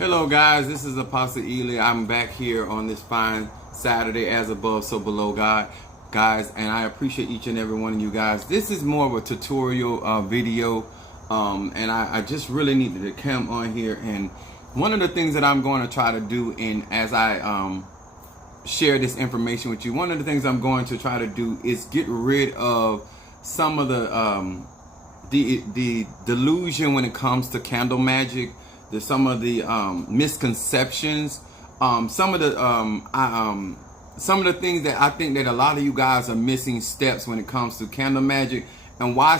Hello guys, this is Apostle Ely. I'm back here on this fine Saturday, as above, so below, God. Guys, and I appreciate each and every one of you guys. This is more of a tutorial video, and I just really needed to come on here. And one of the things that I'm going to try to do, and as I share this information with you, one of the things I'm going to try to do is get rid of some of the delusion when it comes to candle magic. There's some of the misconceptions, some of the things that I think that a lot of you guys are missing steps when it comes to candle magic, and why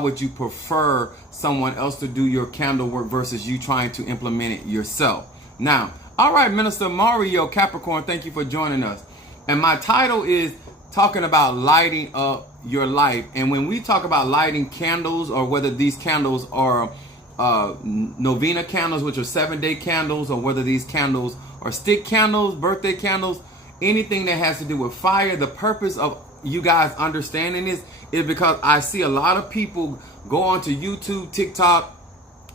would you prefer someone else to do your candle work versus you trying to implement it yourself? Now, all right, Minister Mario Capricorn, thank you for joining us. And my title is talking about lighting up your life. And when we talk about lighting candles, or whether these candles are novena candles, which are 7-day candles, or whether these candles are stick candles, birthday candles, anything that has to do with fire, the purpose of you guys understanding this is because I see a lot of people go onto YouTube, TikTok,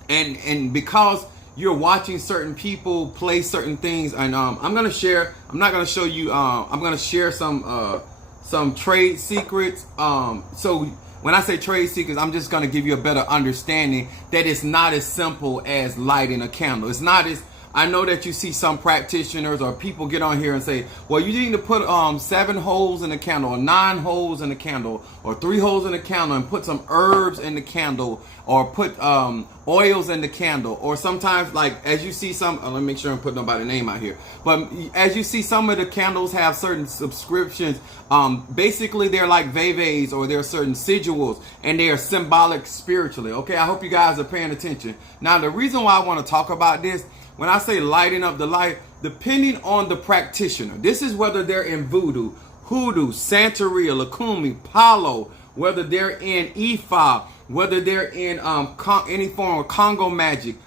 and because you're watching certain people play certain things, and I'm gonna share. I'm not gonna show you. I'm gonna share some trade secrets. So when I say trade secrets, I'm just going to give you a better understanding that it's not as simple as lighting a candle. It's not as, I know that you see some practitioners or people get on here and say, well, you need to put 7 holes in the candle, or 9 holes in the candle, or 3 holes in the candle, and put some herbs in the candle, or put oils in the candle. Or sometimes, like, as you see some, let me make sure I'm putting nobody's name out here, but as you see, some of the candles have certain subscriptions. Basically they're like veves, or they're certain sigils, and they are symbolic spiritually. Okay, I hope you guys are paying attention. Now, the reason why I want to talk about this, when I say lighting up the light, depending on the practitioner, this is whether they're in voodoo, hoodoo, Santeria, Lakumi, Palo, whether they're in Ifa, whether they're in any form of Congo magic.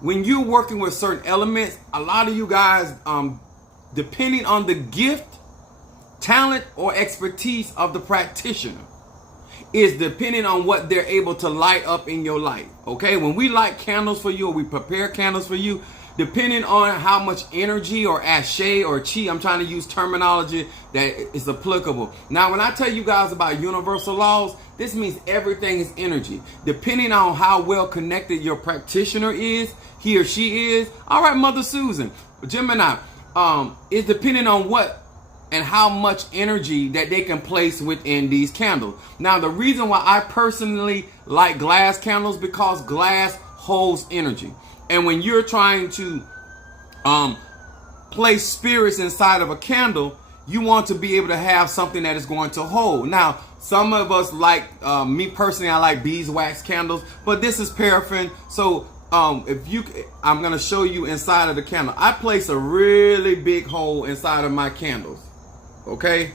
When you're working with certain elements, a lot of you guys, depending on the gift, talent, or expertise of the practitioner, is depending on what they're able to light up in your life. Okay, when we light candles for you, or we prepare candles for you, depending on how much energy or ashe or chi, I'm trying to use terminology that is applicable. Now, when I tell you guys about universal laws, this means everything is energy. Depending on how well connected your practitioner is, he or she is. All right, Mother Susan, Gemini, is depending on what and how much energy that they can place within these candles. Now, the reason why I personally like glass candles, because glass holds energy. And when you're trying to place spirits inside of a candle, you want to be able to have something that is going to hold. Now, some of us like, me personally, I like beeswax candles, but this is paraffin. So I'm going to show you inside of the candle. I place a really big hole inside of my candles. Okay,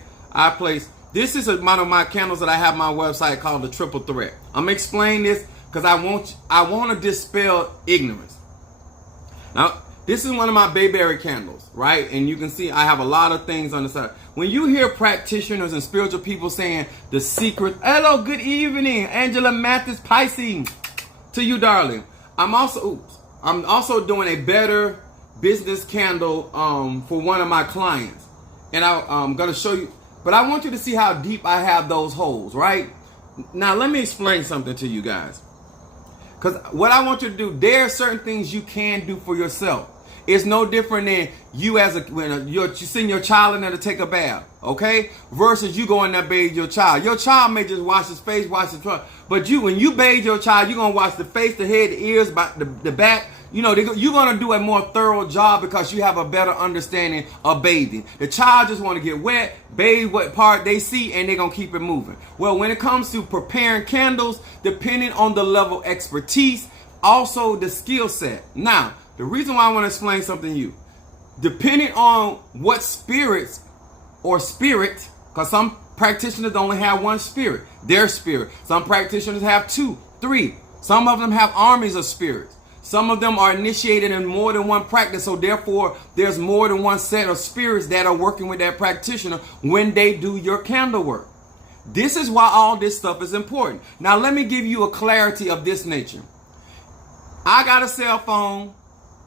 this is one of my candles that I have on my website called the Triple Threat. I'm gonna explain this because I want to dispel ignorance. Now, this is one of my Bayberry candles, right? And you can see I have a lot of things on the side. When you hear practitioners and spiritual people saying the secret, hello, good evening, Angela Mathis Pisces, to you, darling. I'm also doing a better business candle for one of my clients. And I'm going to show you, but I want you to see how deep I have those holes, right? Now, let me explain something to you guys. Because what I want you to do, there are certain things you can do for yourself. It's no different than you when you send your child in there to take a bath, okay? Versus you go in there bathe your child. Your child may just wash his face, wash his trunk. But when you bathe your child, you're going to wash the face, the head, the ears, the back. You know, you're going to do a more thorough job because you have a better understanding of bathing. The child just want to get wet, bathe what part they see, and they're going to keep it moving. Well, when it comes to preparing candles, depending on the level of expertise, also the skill set. Now, the reason why I want to explain something to you, depending on what spirits or spirit, because some practitioners only have one spirit, their spirit. Some practitioners have 2, 3. Some of them have armies of spirits. Some of them are initiated in more than one practice, so therefore there's more than one set of spirits that are working with that practitioner when they do your candle work. This is why all this stuff is important. Now, let me give you a clarity of this nature. I got a cell phone.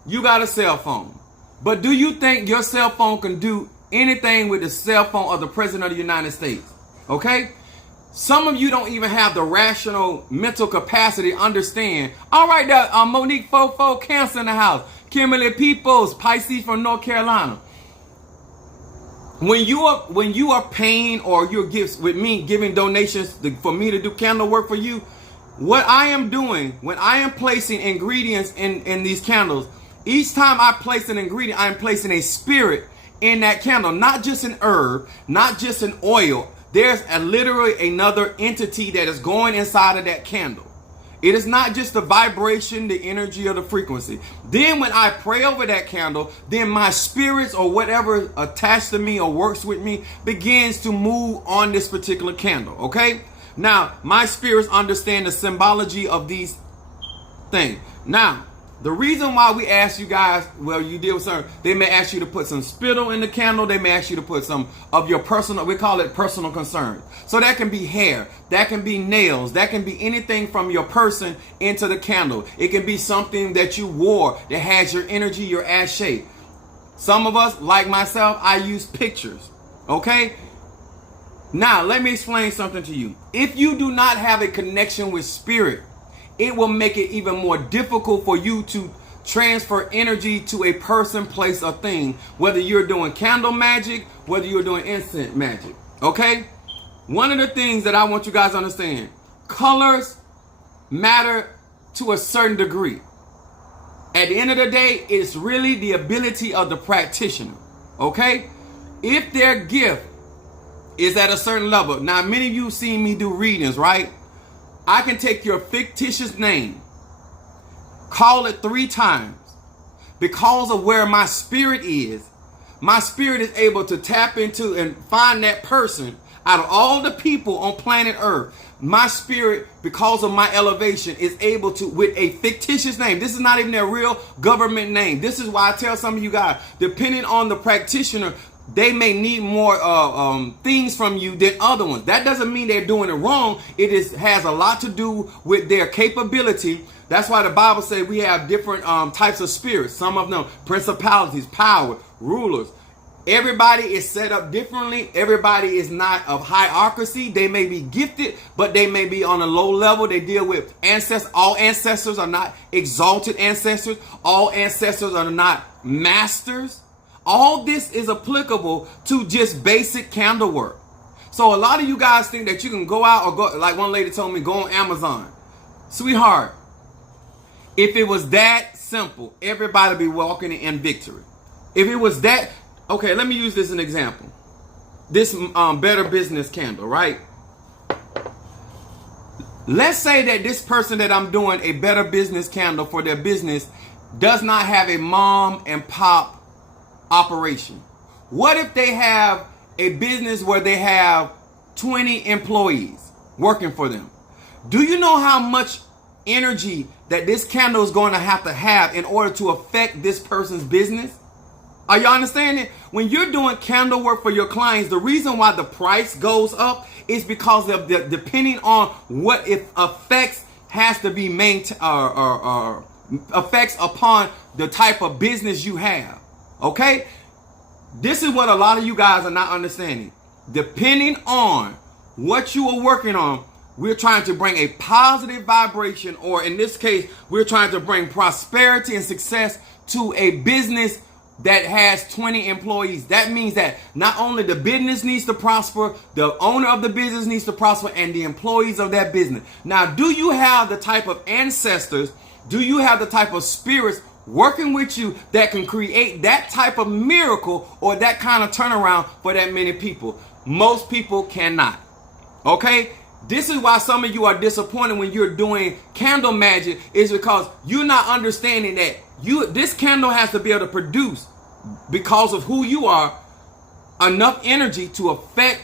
you got a cell phone. But do you think your cell phone can do anything with the cell phone of the President of the United States? Okay? Some of you don't even have the rational mental capacity to understand. All right, Monique Fofo, Cancer in the house. Kimberly Peoples, Pisces from North Carolina. When you are paying or your gifts with me, giving donations for me to do candle work for you, what I am doing when I am placing ingredients in these candles, each time I place an ingredient, I am placing a spirit in that candle, not just an herb, not just an oil. There's literally another entity that is going inside of that candle. It is not just the vibration, the energy, or the frequency. Then when I pray over that candle, then my spirits or whatever attached to me or works with me begins to move on this particular candle, okay? Now, my spirits understand the symbology of these things. Now, the reason why we ask you guys, well, you deal with certain, they may ask you to put some spittle in the candle. They may ask you to put some of your personal, we call it personal concerns. So that can be hair, that can be nails, that can be anything from your person into the candle. It can be something that you wore that has your energy, your ass shape. Some of us, like myself, I use pictures, okay? Now, let me explain something to you. If you do not have a connection with spirit, it will make it even more difficult for you to transfer energy to a person, place, or thing, whether you're doing candle magic, whether you're doing incense magic, okay? One of the things that I want you guys to understand, colors matter to a certain degree. At the end of the day, it's really the ability of the practitioner, okay? If their gift is at a certain level, now many of you have seen me do readings, right? I can take your fictitious name, call it 3 times. Because of where my spirit is able to tap into and find that person out of all the people on planet Earth. My spirit, because of my elevation, is able to, with a fictitious name. This is not even their real government name. This is why I tell some of you guys, depending on the practitioner, they may need more things from you than other ones. That doesn't mean they're doing it wrong. It has a lot to do with their capability. That's why the Bible says we have different types of spirits. Some of them principalities, power, rulers. Everybody is set up differently. Everybody is not of hierarchy. They may be gifted, but they may be on a low level. They deal with ancestors. All ancestors are not exalted ancestors. All ancestors are not masters. All this is applicable to just basic candle work. So a lot of you guys think that you can go out or go, like one lady told me, go on Amazon. Sweetheart, if it was that simple, everybody would be walking in victory. If it was that, okay, let me use this as an example. This Better Business candle, right? Let's say that this person that I'm doing a Better Business candle for their business does not have a mom and pop operation. What if they have a business where they have 20 employees working for them? Do you know how much energy that this candle is going to have in order to affect this person's business? Are you understanding? When you're doing candle work for your clients, the reason why the price goes up is because of the depending on what it affects has to be maintained affects upon the type of business you have. Okay? This is what a lot of you guys are not understanding. Depending on what you are working on, we're trying to bring a positive vibration, or in this case, we're trying to bring prosperity and success to a business that has 20 employees. That means that not only the business needs to prosper, the owner of the business needs to prosper, and the employees of that business. Now, do you have the type of ancestors, do you have the type of spirits working with you that can create that type of miracle or that kind of turnaround for that many people? Most people cannot. Okay? This is why some of you are disappointed when you're doing candle magic, is because you're not understanding that this candle has to be able to produce, because of who you are, enough energy to affect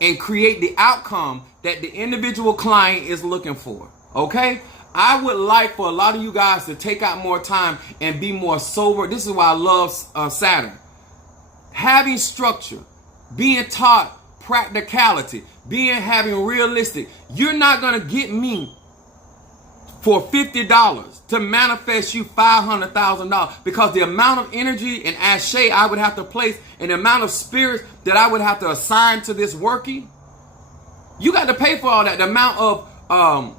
and create the outcome that the individual client is looking for. Okay? I would like for a lot of you guys to take out more time and be more sober. This is why I love Saturn. Having structure, being taught practicality, having realistic. You're not going to get me for $50 to manifest you $500,000, because the amount of energy and ashe I would have to place and the amount of spirits that I would have to assign to this working, you got to pay for all that. The amount of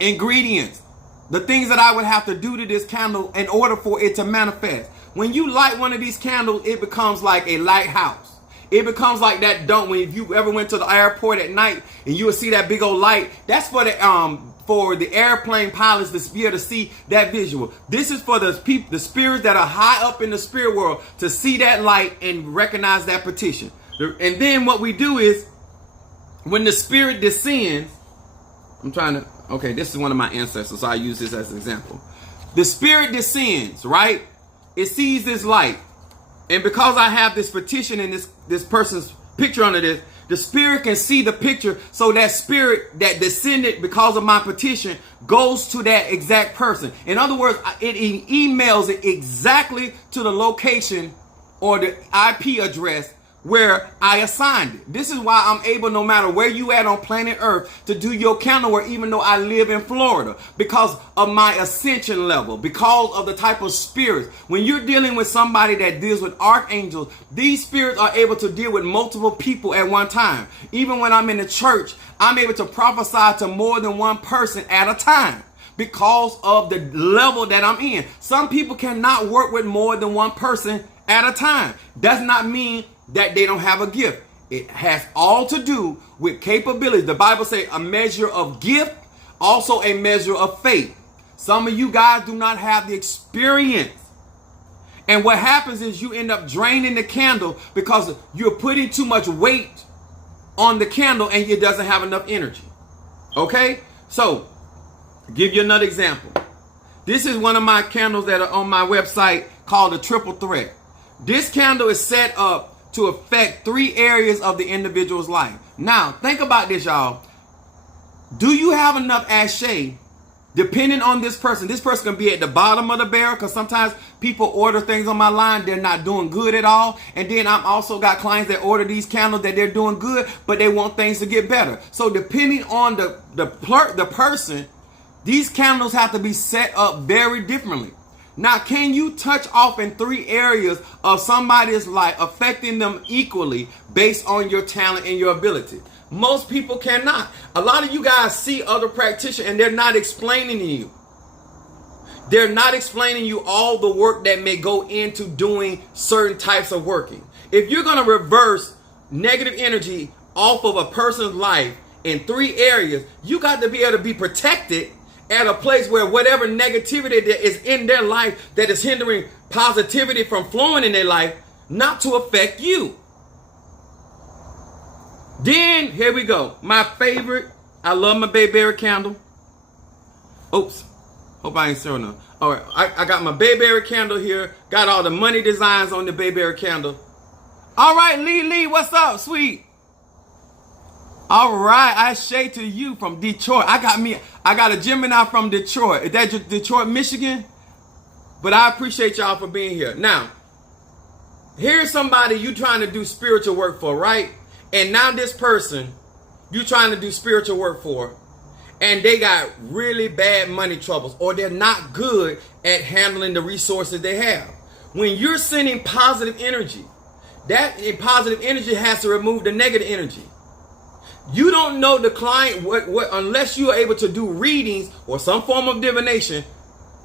ingredients, the things that I would have to do to this candle in order for it to manifest. When you light one of these candles, it becomes like a lighthouse. It becomes like that dome. When if you ever went to the airport at night and you would see that big old light, that's for the airplane pilots to be able to see that visual. This is for the spirits that are high up in the spirit world to see that light and recognize that petition. And then what we do is, when the spirit descends, okay, this is one of my ancestors, so I use this as an example. The spirit descends, right? It sees this light. And because I have this petition and this person's picture under this, the spirit can see the picture, so that spirit that descended because of my petition goes to that exact person. In other words, it emails it exactly to the location or the IP address where I assigned it. This is why I'm able, no matter where you at on planet Earth, to do your candle work, even though I live in Florida, because of my ascension level, because of the type of spirits. When you're dealing with somebody that deals with archangels, these spirits are able to deal with multiple people at one time. Even when I'm in the church, I'm able to prophesy to more than one person at a time, because of the level that I'm in. Some people cannot work with more than one person at a time. Does not mean that they don't have a gift. It has all to do with capabilities. The Bible says a measure of gift, also a measure of faith. Some of you guys do not have the experience. And what happens is you end up draining the candle because you're putting too much weight on the candle and it doesn't have enough energy. Okay? So, give you another example. This is one of my candles that are on my website called the Triple Threat. This candle is set up to affect 3 areas of the individual's life. Now, think about this, y'all. Do you have enough ashe? Depending on this person can be at the bottom of the barrel, because sometimes people order things on my line, they're not doing good at all. And then I've also got clients that order these candles that they're doing good, but they want things to get better. So depending on the person, these candles have to be set up very differently. Now, can you touch off in 3 areas of somebody's life, affecting them equally based on your talent and your ability? Most people cannot. A lot of you guys see other practitioners and they're not explaining to you. They're not explaining you all the work that may go into doing certain types of working. If you're going to reverse negative energy off of a person's life in 3 areas, you got to be able to be protected at a place where whatever negativity that is in their life that is hindering positivity from flowing in their life, not to affect you. Then, here we go. My favorite, I love my Bayberry candle. Oops. Hope I ain't showing enough. All right, I got my Bayberry candle here. Got all the money designs on the Bayberry candle. All right, Lee, what's up, sweet? All right, I say to you from Detroit. I got a Gemini from Detroit. Is that Detroit, Michigan? But I appreciate y'all for being here. Now, here's somebody you trying to do spiritual work for, right? And now this person you trying to do spiritual work for, and they got really bad money troubles, or they're not good at handling the resources they have. When you're sending positive energy, that positive energy has to remove the negative energy. You don't know the client what unless you are able to do readings or some form of divination.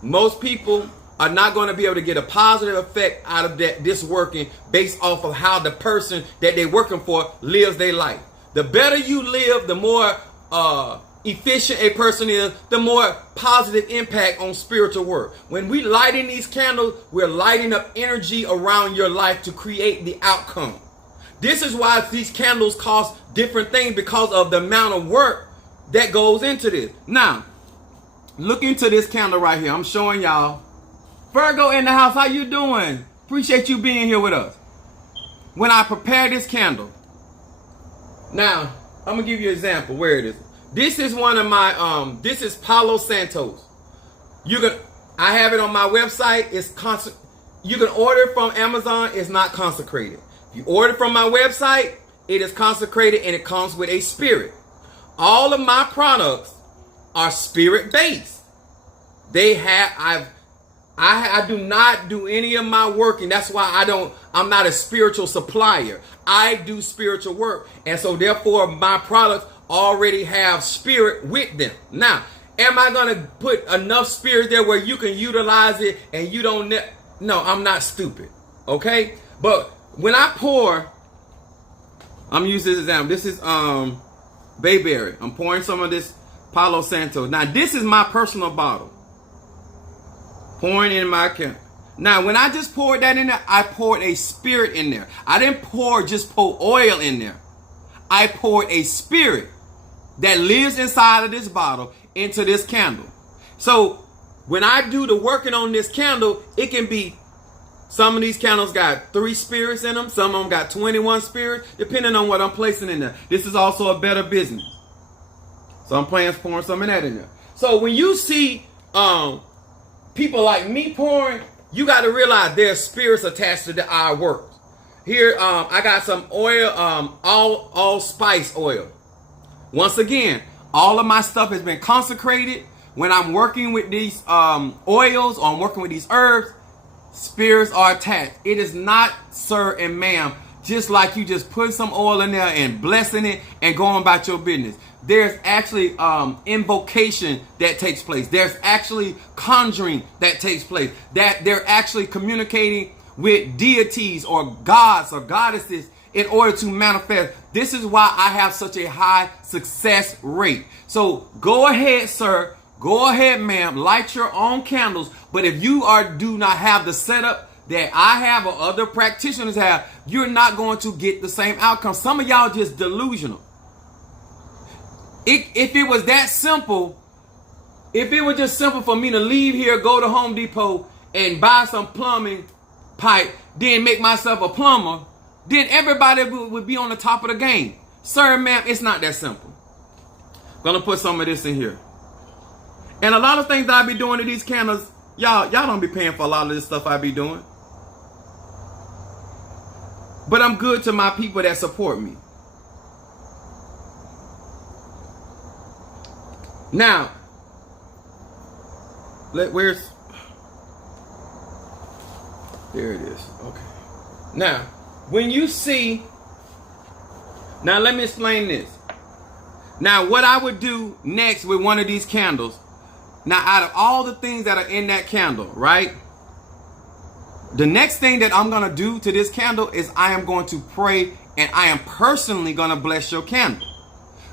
Most people are not going to be able to get a positive effect out of this working based off of how the person that they're working for lives their life. The better you live, the more efficient a person is, the more positive impact on spiritual work. When we lighting these candles, we're lighting up energy around your life to create the outcome. This is why these candles cost different things, because of the amount of work that goes into this. Now, look into this candle right here. I'm showing y'all. Virgo in the house, how you doing? Appreciate you being here with us. When I prepare this candle, now I'm gonna give you an example where it is. This is one of my this is Palo Santos. I have it on my website. It's you can order it from Amazon. It's not consecrated. You order from my website, it is consecrated and it comes with a spirit. All of my products are spirit based. I do not do any of my working. That's why I'm not a spiritual supplier. I do spiritual work. And so therefore my products already have spirit with them. Now, am I going to put enough spirit there where you can utilize it and you don't? No, I'm not stupid. Okay. But when I pour, I'm using this example. This is Bayberry. I'm pouring some of this Palo Santo. Now, this is my personal bottle. Pouring in my can. Now, when I just poured that in there, I poured a spirit in there. I didn't pour oil in there. I poured a spirit that lives inside of this bottle into this candle. So when I do the working on this candle, it can be, some of these candles got 3 spirits in them. Some of them got 21 spirits, depending on what I'm placing in there. This is also a better business. So I'm pouring some of that in there. So when you see people like me pouring, you got to realize there's spirits attached to our work. Here, I got some oil, all spice oil. Once again, all of my stuff has been consecrated. When I'm working with these oils or I'm working with these herbs, spirits are attached. It is not, sir and ma'am, just like you just put some oil in there and blessing it and going about your business. There's actually invocation that takes place. There's actually conjuring that takes place. That they're actually communicating with deities or gods or goddesses in order to manifest. This is why I have such a high success rate. So go ahead, sir. Go ahead, ma'am. Light your own candles. But if you do not have the setup that I have or other practitioners have, you're not going to get the same outcome. Some of y'all just delusional. If it was that simple, if it was just simple for me to leave here, go to Home Depot and buy some plumbing pipe, then make myself a plumber, then everybody would be on the top of the game. Sir, ma'am, it's not that simple. Gonna put some of this in here. And a lot of things that I be doing to these candles, y'all don't be paying for a lot of this stuff I be doing. But I'm good to my people that support me. Now, there it is. Okay. Now, when you see, now let me explain this. Now, what I would do next with one of these candles, now out of all the things that are in that candle, right? The next thing that I'm going to do to this candle is I am going to pray and I am personally going to bless your candle.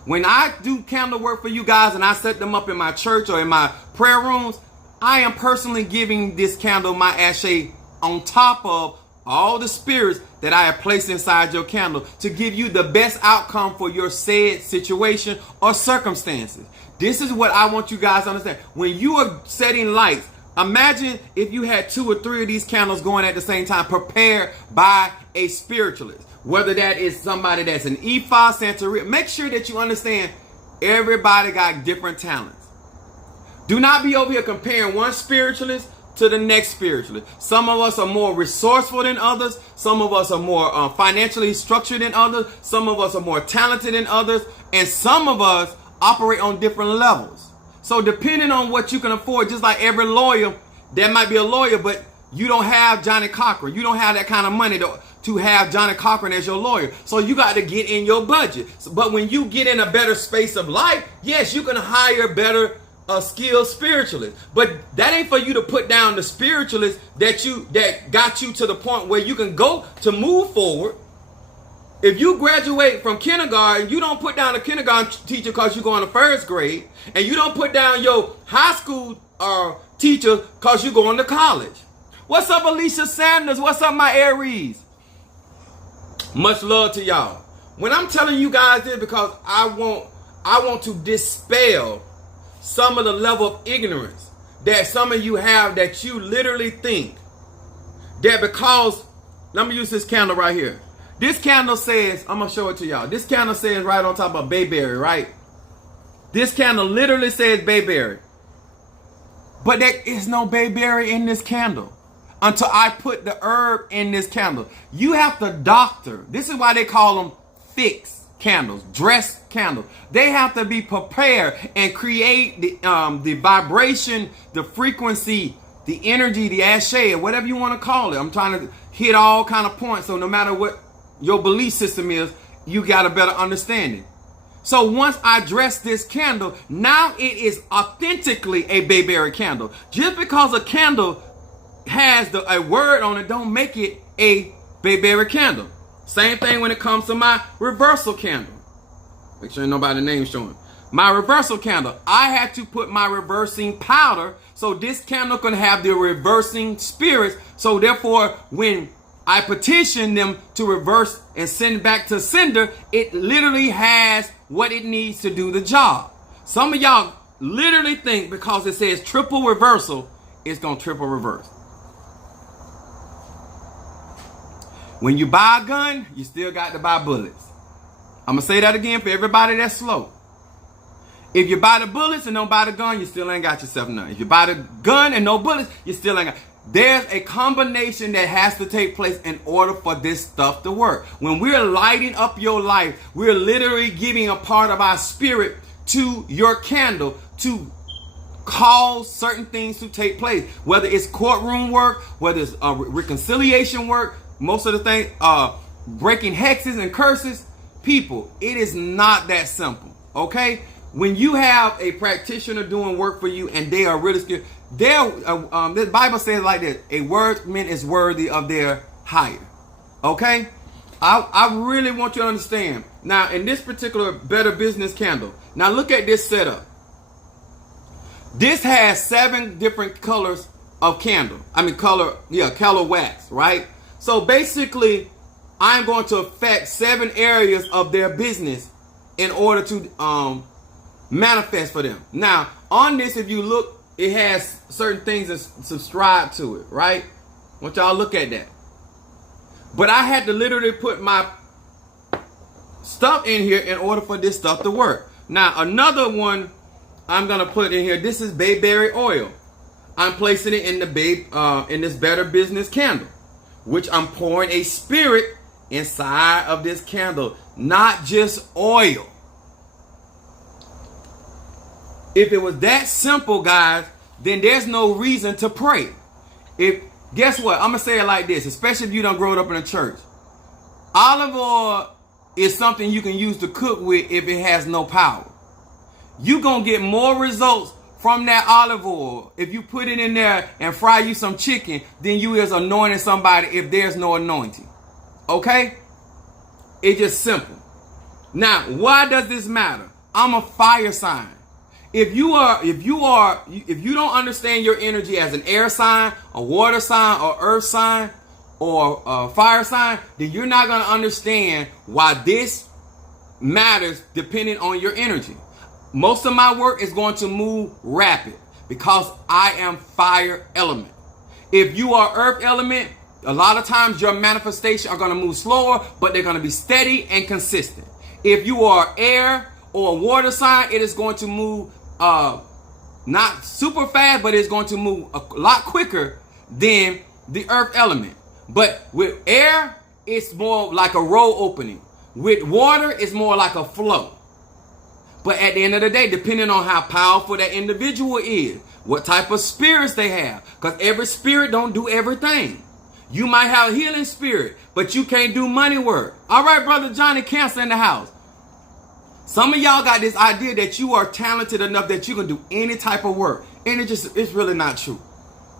When I do candle work for you guys and I set them up in my church or in my prayer rooms, I am personally giving this candle my ashe on top of all the spirits that I have placed inside your candle to give you the best outcome for your said situation or circumstances. This is what I want you guys to understand. When you are setting lights, imagine if you had 2 or 3 of these candles going at the same time, prepared by a spiritualist. Whether that is somebody that's an Ifa, Santeria, make sure that you understand everybody got different talents. Do not be over here comparing one spiritualist to the next spiritualist. Some of us are more resourceful than others. Some of us are more financially structured than others. Some of us are more talented than others. And some of us operate on different levels. So depending on what you can afford, just like every lawyer, there might be a lawyer, but you don't have Johnny Cochran. You don't have that kind of money to have Johnny Cochran as your lawyer. So you got to get in your budget. But when you get in a better space of life, yes, you can hire better skilled spiritualists. But that ain't for you to put down the spiritualists that got you to the point where you can go to move forward. If you graduate from kindergarten, you don't put down a kindergarten teacher because you're going to first grade. And you don't put down your high school teacher because you're going to college. What's up, Alicia Sanders? What's up, my Aries? Much love to y'all. When I'm telling you guys this, because I want to dispel some of the level of ignorance that some of you have, that you literally think that because, let me use this candle right here. This candle says, I'm going to show it to y'all. This candle says right on top of Bayberry, right? This candle literally says Bayberry. But there is no Bayberry in this candle until I put the herb in this candle. You have to doctor. This is why they call them fix. candles, dress candles. They have to be prepared and create the vibration, the frequency, the energy, the ashe, or whatever you want to call it. I'm trying to hit all kind of points. So no matter what your belief system is, you got a better understanding. So once I dress this candle, now it is authentically a Bayberry candle. Just because a candle has a word on it, don't make it a Bayberry candle. Same thing when it comes to my reversal candle. Make sure nobody's name showing. My reversal candle, I had to put my reversing powder, so this candle can have the reversing spirits. So therefore, when I petition them to reverse and send back to sender, it literally has what it needs to do the job. Some of y'all literally think because it says triple reversal, it's going to triple reverse. When you buy a gun, you still got to buy bullets. I'm going to say that again for everybody that's slow. If you buy the bullets and don't buy the gun, you still ain't got yourself none. If you buy the gun and no bullets, you still ain't got. There's a combination that has to take place in order for this stuff to work. When we're lighting up your life, we're literally giving a part of our spirit to your candle to cause certain things to take place. Whether it's courtroom work, whether it's reconciliation work, most of the things, breaking hexes and curses. People, it is not that simple, okay? When you have a practitioner doing work for you and they are really skilled, the Bible says like this: a workman is worthy of their hire. Okay? I really want you to understand. Now, in this particular Better Business candle, now look at this setup. This has 7 different colors of candle. Color wax, right? So basically, I'm going to affect 7 areas of their business in order to manifest for them. Now, on this, if you look, it has certain things that subscribe to it, right? I want y'all to look at that. But I had to literally put my stuff in here in order for this stuff to work. Now, another one I'm going to put in here, this is Bayberry oil. I'm placing it in the in this Better Business candle, which I'm pouring a spirit inside of this candle, not just oil. If it was that simple, guys, then there's no reason to pray. Guess what? I'm going to say it like this, especially if you don't grow up in a church. Olive oil is something you can use to cook with if it has no power. You're going to get more results from that olive oil if you put it in there and fry you some chicken than you is anointing somebody if there's no anointing. Okay? It's just simple. Now, why does this matter? I'm a fire sign. If you don't understand your energy as an air sign, a water sign, or earth sign, or a fire sign, then you're not going to understand why this matters depending on your energy. Most of my work is going to move rapid because I am fire element. If you are earth element, a lot of times your manifestation are going to move slower, but they're going to be steady and consistent. If you are air or water sign, it is going to move not super fast, but it's going to move a lot quicker than the earth element. But with air, it's more like a road opening. With water, it's more like a flow. But at the end of the day, depending on how powerful that individual is, what type of spirits they have, because every spirit don't do everything. You might have a healing spirit, but you can't do money work. All right, Brother Johnny Cancer in the house. Some of y'all got this idea that you are talented enough that you can do any type of work. And it's really not true.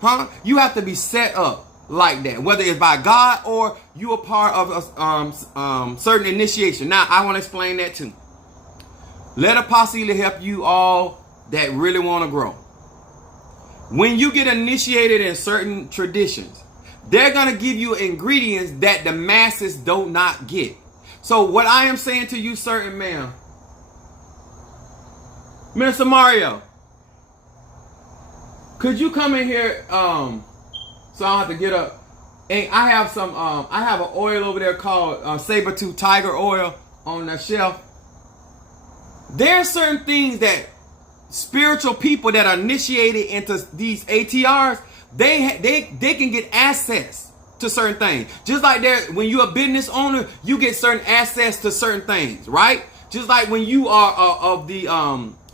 Huh? You have to be set up like that, whether it's by God or you are part of a certain initiation. Now, I want to explain that too. Let Apostle help you all that really want to grow. When you get initiated in certain traditions, they're going to give you ingredients that the masses do not get. So what I am saying to you, certain ma'am, Mr. Mario, could you come in here so I don't have to get up? And I have some I have an oil over there called saber-tooth tiger oil on the shelf. There are certain things that spiritual people that are initiated into these ATRs, they can get access to certain things. Just like there, when you're a business owner, you get certain access to certain things, right? Just like when you are of the,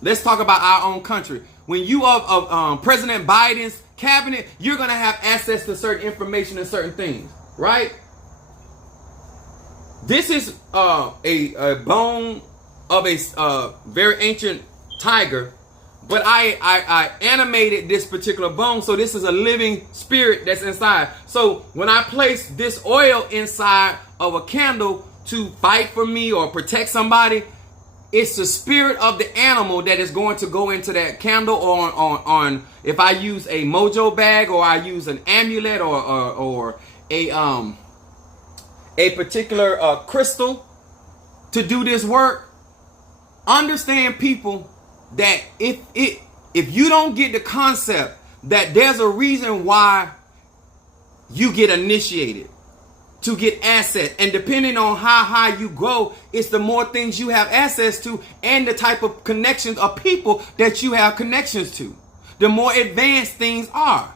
let's talk about our own country. When you are of President Biden's cabinet, you're going to have access to certain information and certain things, right? This is a bone of a very ancient tiger, but I animated this particular bone, so this is a living spirit that's inside. So when I place this oil inside of a candle to fight for me or protect somebody, it's the spirit of the animal that is going to go into that candle, or on if I use a mojo bag, or I use an amulet, or a particular crystal to do this work. Understand, people, that if you don't get the concept that there's a reason why you get initiated, to get access, and depending on how high you go, it's the more things you have access to, and the type of connections of people that you have connections to, the more advanced things are.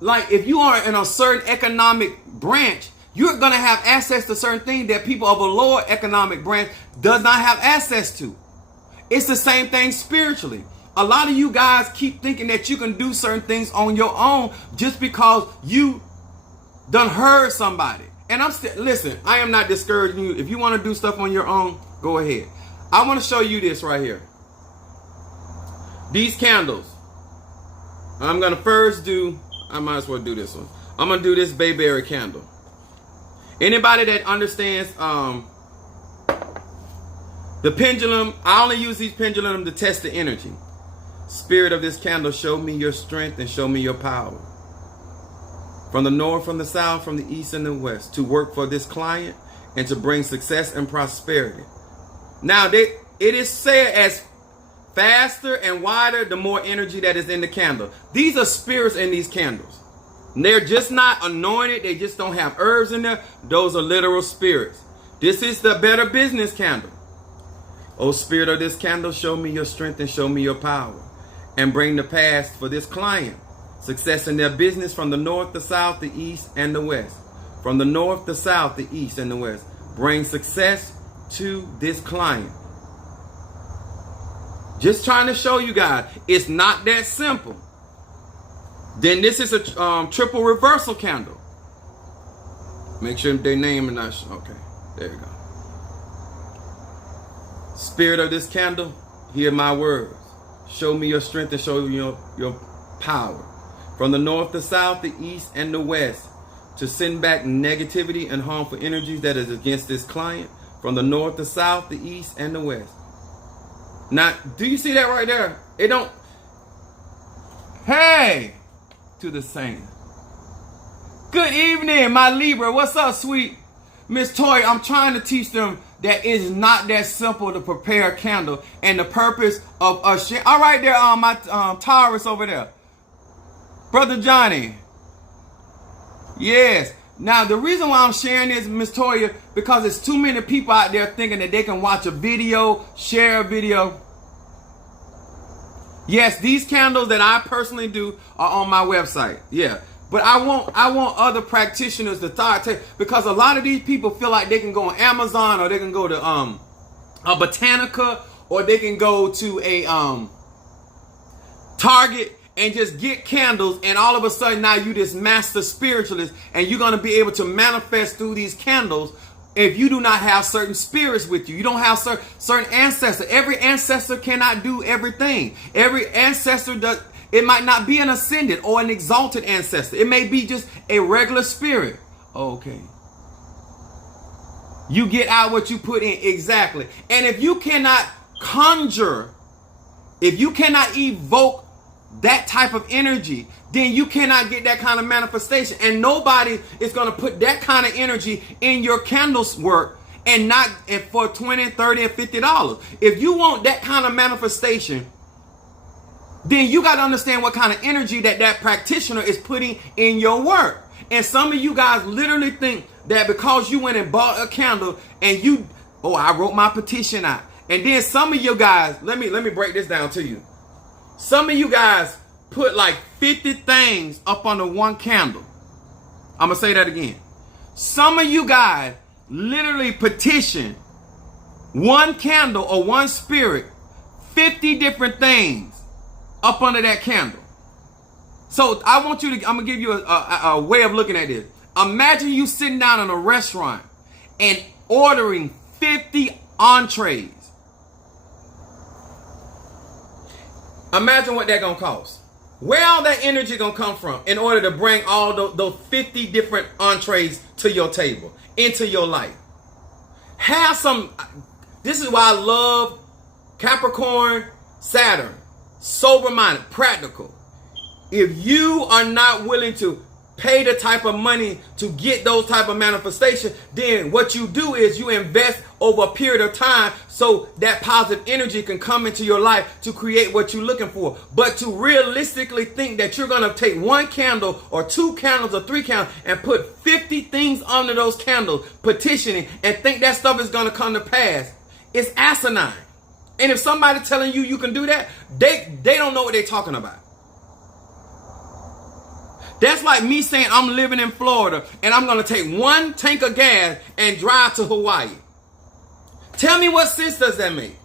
Like if you are in a certain economic branch, you're going to have access to certain things that people of a lower economic branch does not have access to. It's the same thing spiritually. A lot of you guys keep thinking that you can do certain things on your own just because you done heard somebody. And I'm still, listen, I am not discouraging you. If you want to do stuff on your own, go ahead. I want to show you this right here. These candles. I'm going to first do, I might as well do this one. I'm going to do this Bayberry candle. Anybody that understands the pendulum, I only use these pendulum to test the energy. Spirit of this candle, show me your strength and show me your power. From the north, from the south, from the east and the west, to work for this client and to bring success and prosperity. Now, it is said as faster and wider, the more energy that is in the candle. These are spirits in these candles. They're just not anointed. They just don't have herbs in there. Those are literal spirits. This is the Better Business candle. O spirit of this candle, show me your strength and show me your power, and bring the past for this client. Success in their business from the north, the south, the east, and the west. From the north, the south, the east, and the west. Bring success to this client. Just trying to show you guys, it's not that simple. Then this is a triple reversal candle. Make sure their name is not, okay, there you go. Spirit of this candle, hear my words. Show me your strength and show me your power. From the north, the south, the east, and the west, to send back negativity and harmful energies that is against this client. From the north, the south, the east, and the west. Now, do you see that right there? It don't. Hey, to the saint. Good evening, my Libra. What's up, sweet Miss Toy? I'm trying to teach them that it's not that simple to prepare a candle, and the purpose of us sharing. All right, there, my Taurus over there. Brother Johnny. Yes. Now, the reason why I'm sharing this, Miss Toya, because there's too many people out there thinking that they can watch a video, share a video. Yes, these candles that I personally do are on my website. Yeah. But I want other practitioners to start, because a lot of these people feel like they can go on Amazon, or they can go to a Botanica, or they can go to a Target and just get candles, and all of a sudden now you this master spiritualist, and you're going to be able to manifest through these candles if you do not have certain spirits with you. You don't have certain ancestors. Every ancestor cannot do everything. Every ancestor does. It might not be an ascended or an exalted ancestor. It may be just a regular spirit. Okay. You get out what you put in. Exactly. And if you cannot conjure, if you cannot evoke that type of energy, then you cannot get that kind of manifestation. And nobody is going to put that kind of energy in your candles work, and not for $20, $30, and $50. If you want that kind of manifestation, then you got to understand what kind of energy that practitioner is putting in your work. And some of you guys literally think that because you went and bought a candle and you, I wrote my petition out. And then some of you guys, let me break this down to you. Some of you guys put like 50 things up under one candle. I'm going to say that again. Some of you guys literally petition one candle or one spirit, 50 different things up under that candle. So I want you to, I'm going to give you a way of looking at this. Imagine you sitting down in a restaurant and ordering 50 entrees. Imagine what that's going to cost. Where all that energy going to come from in order to bring all those 50 different entrees to your table, into your life. Have some, this is why I love Capricorn, Saturn, sober-minded, practical. If you are not willing to pay the type of money to get those type of manifestations, then what you do is you invest over a period of time so that positive energy can come into your life to create what you're looking for. But to realistically think that you're going to take one candle or two candles or three candles and put 50 things under those candles, petitioning, and think that stuff is going to come to pass, it's asinine. And if somebody telling you can do that, they don't know what they're talking about. That's like me saying I'm living in Florida and I'm going to take one tank of gas and drive to Hawaii. Tell me what sense does that make?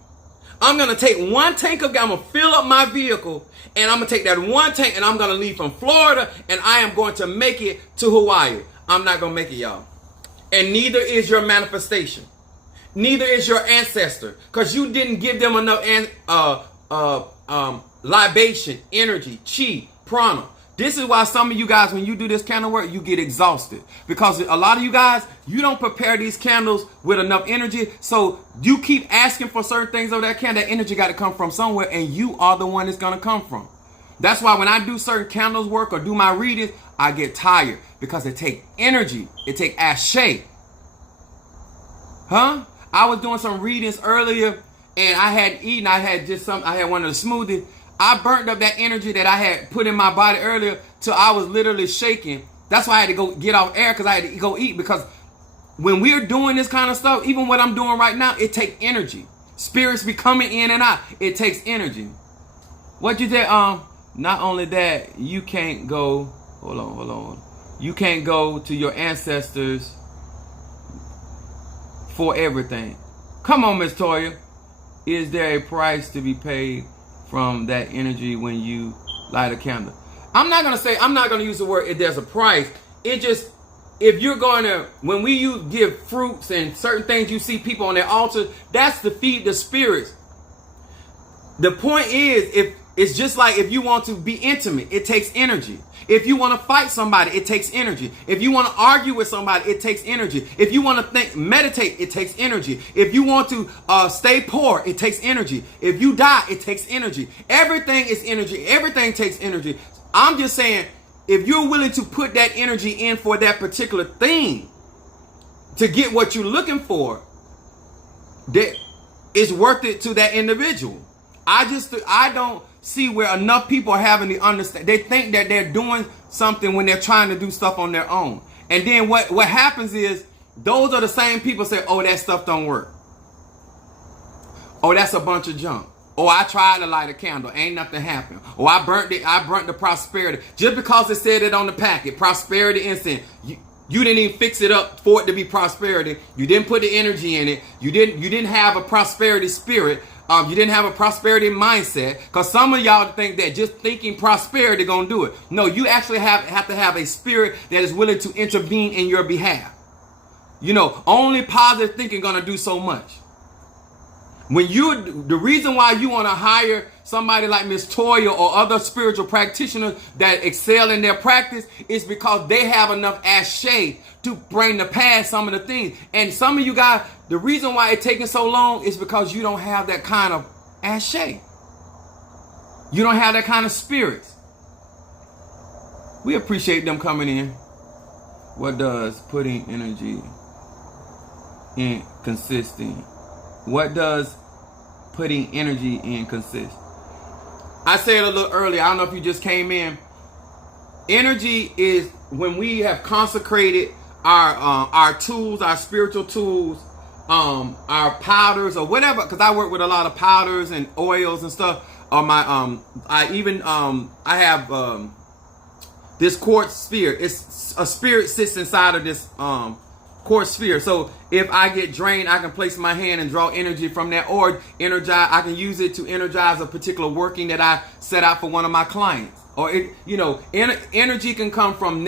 I'm going to take one tank of gas, I'm going to fill up my vehicle, and I'm going to take that one tank and I'm going to leave from Florida and I am going to make it to Hawaii. I'm not going to make it, y'all. And neither is your manifestation. Neither is your ancestor, because you didn't give them enough libation, energy, chi, prana. This is why some of you guys, when you do this candle work, you get exhausted. Because a lot of you guys, you don't prepare these candles with enough energy. So you keep asking for certain things over that candle. That energy got to come from somewhere, and you are the one it's going to come from. That's why when I do certain candles work or do my readings, I get tired. Because it takes energy. It takes ashe. Huh? I was doing some readings earlier, and I had eaten. I had one of the smoothies. I burnt up that energy that I had put in my body earlier till I was literally shaking. That's why I had to go get off air, because I had to go eat. Because when we're doing this kind of stuff, even what I'm doing right now, it takes energy. Spirits be coming in and out. It takes energy. What you say? Not only that, you can't go. Hold on. You can't go to your ancestors for everything. Come on, Miss Toya. Is there a price to be paid from that energy when you light a candle? I'm not going to use the word if there's a price. It just, if you're going to, when you give fruits and certain things, you see people on their altar, that's to feed the spirits. The point is, if it's just like if you want to be intimate, it takes energy. If you want to fight somebody, it takes energy. If you want to argue with somebody, it takes energy. If you want to meditate, it takes energy. If you want to stay poor, it takes energy. If you die, it takes energy. Everything is energy. Everything takes energy. I'm just saying, if you're willing to put that energy in for that particular thing to get what you're looking that it's worth it to that individual. I don't see where enough people are having the understand. They think that they're doing something when they're trying to do stuff on their own. And then what happens is, those are the same people say, oh, that stuff don't work. Oh, that's a bunch of junk. Oh, I tried to light a candle. Ain't nothing happened. Oh, I burnt the prosperity. Just because it said it on the packet, prosperity incense. You didn't even fix it up for it to be prosperity. You didn't put the energy in it. You didn't have a prosperity spirit. You didn't have a prosperity mindset, because some of y'all think that just thinking prosperity gonna do it. No, you actually have to have a spirit that is willing to intervene in your behalf. You know, only positive thinking gonna do so much. The reason why you want to hire somebody like Miss Toya or other spiritual practitioners that excel in their practice is because they have enough ashe to bring to pass some of the things. And some of you guys, the reason why it's taking so long is because you don't have that kind of ashe. You don't have that kind of spirits. We appreciate them coming in. What does putting energy in consisting? What does putting energy in consist? I said a little earlier, I don't know if you just came in. Energy is when we have consecrated our tools, our spiritual tools, our powders or whatever, because I work with a lot of powders and oils and stuff. I have this quartz sphere. It's a spirit sits inside of this quartz sphere. So if I get drained, I can place my hand and draw energy from that, or energize. I can use it to energize a particular working that I set out for one of my clients. Or energy can come from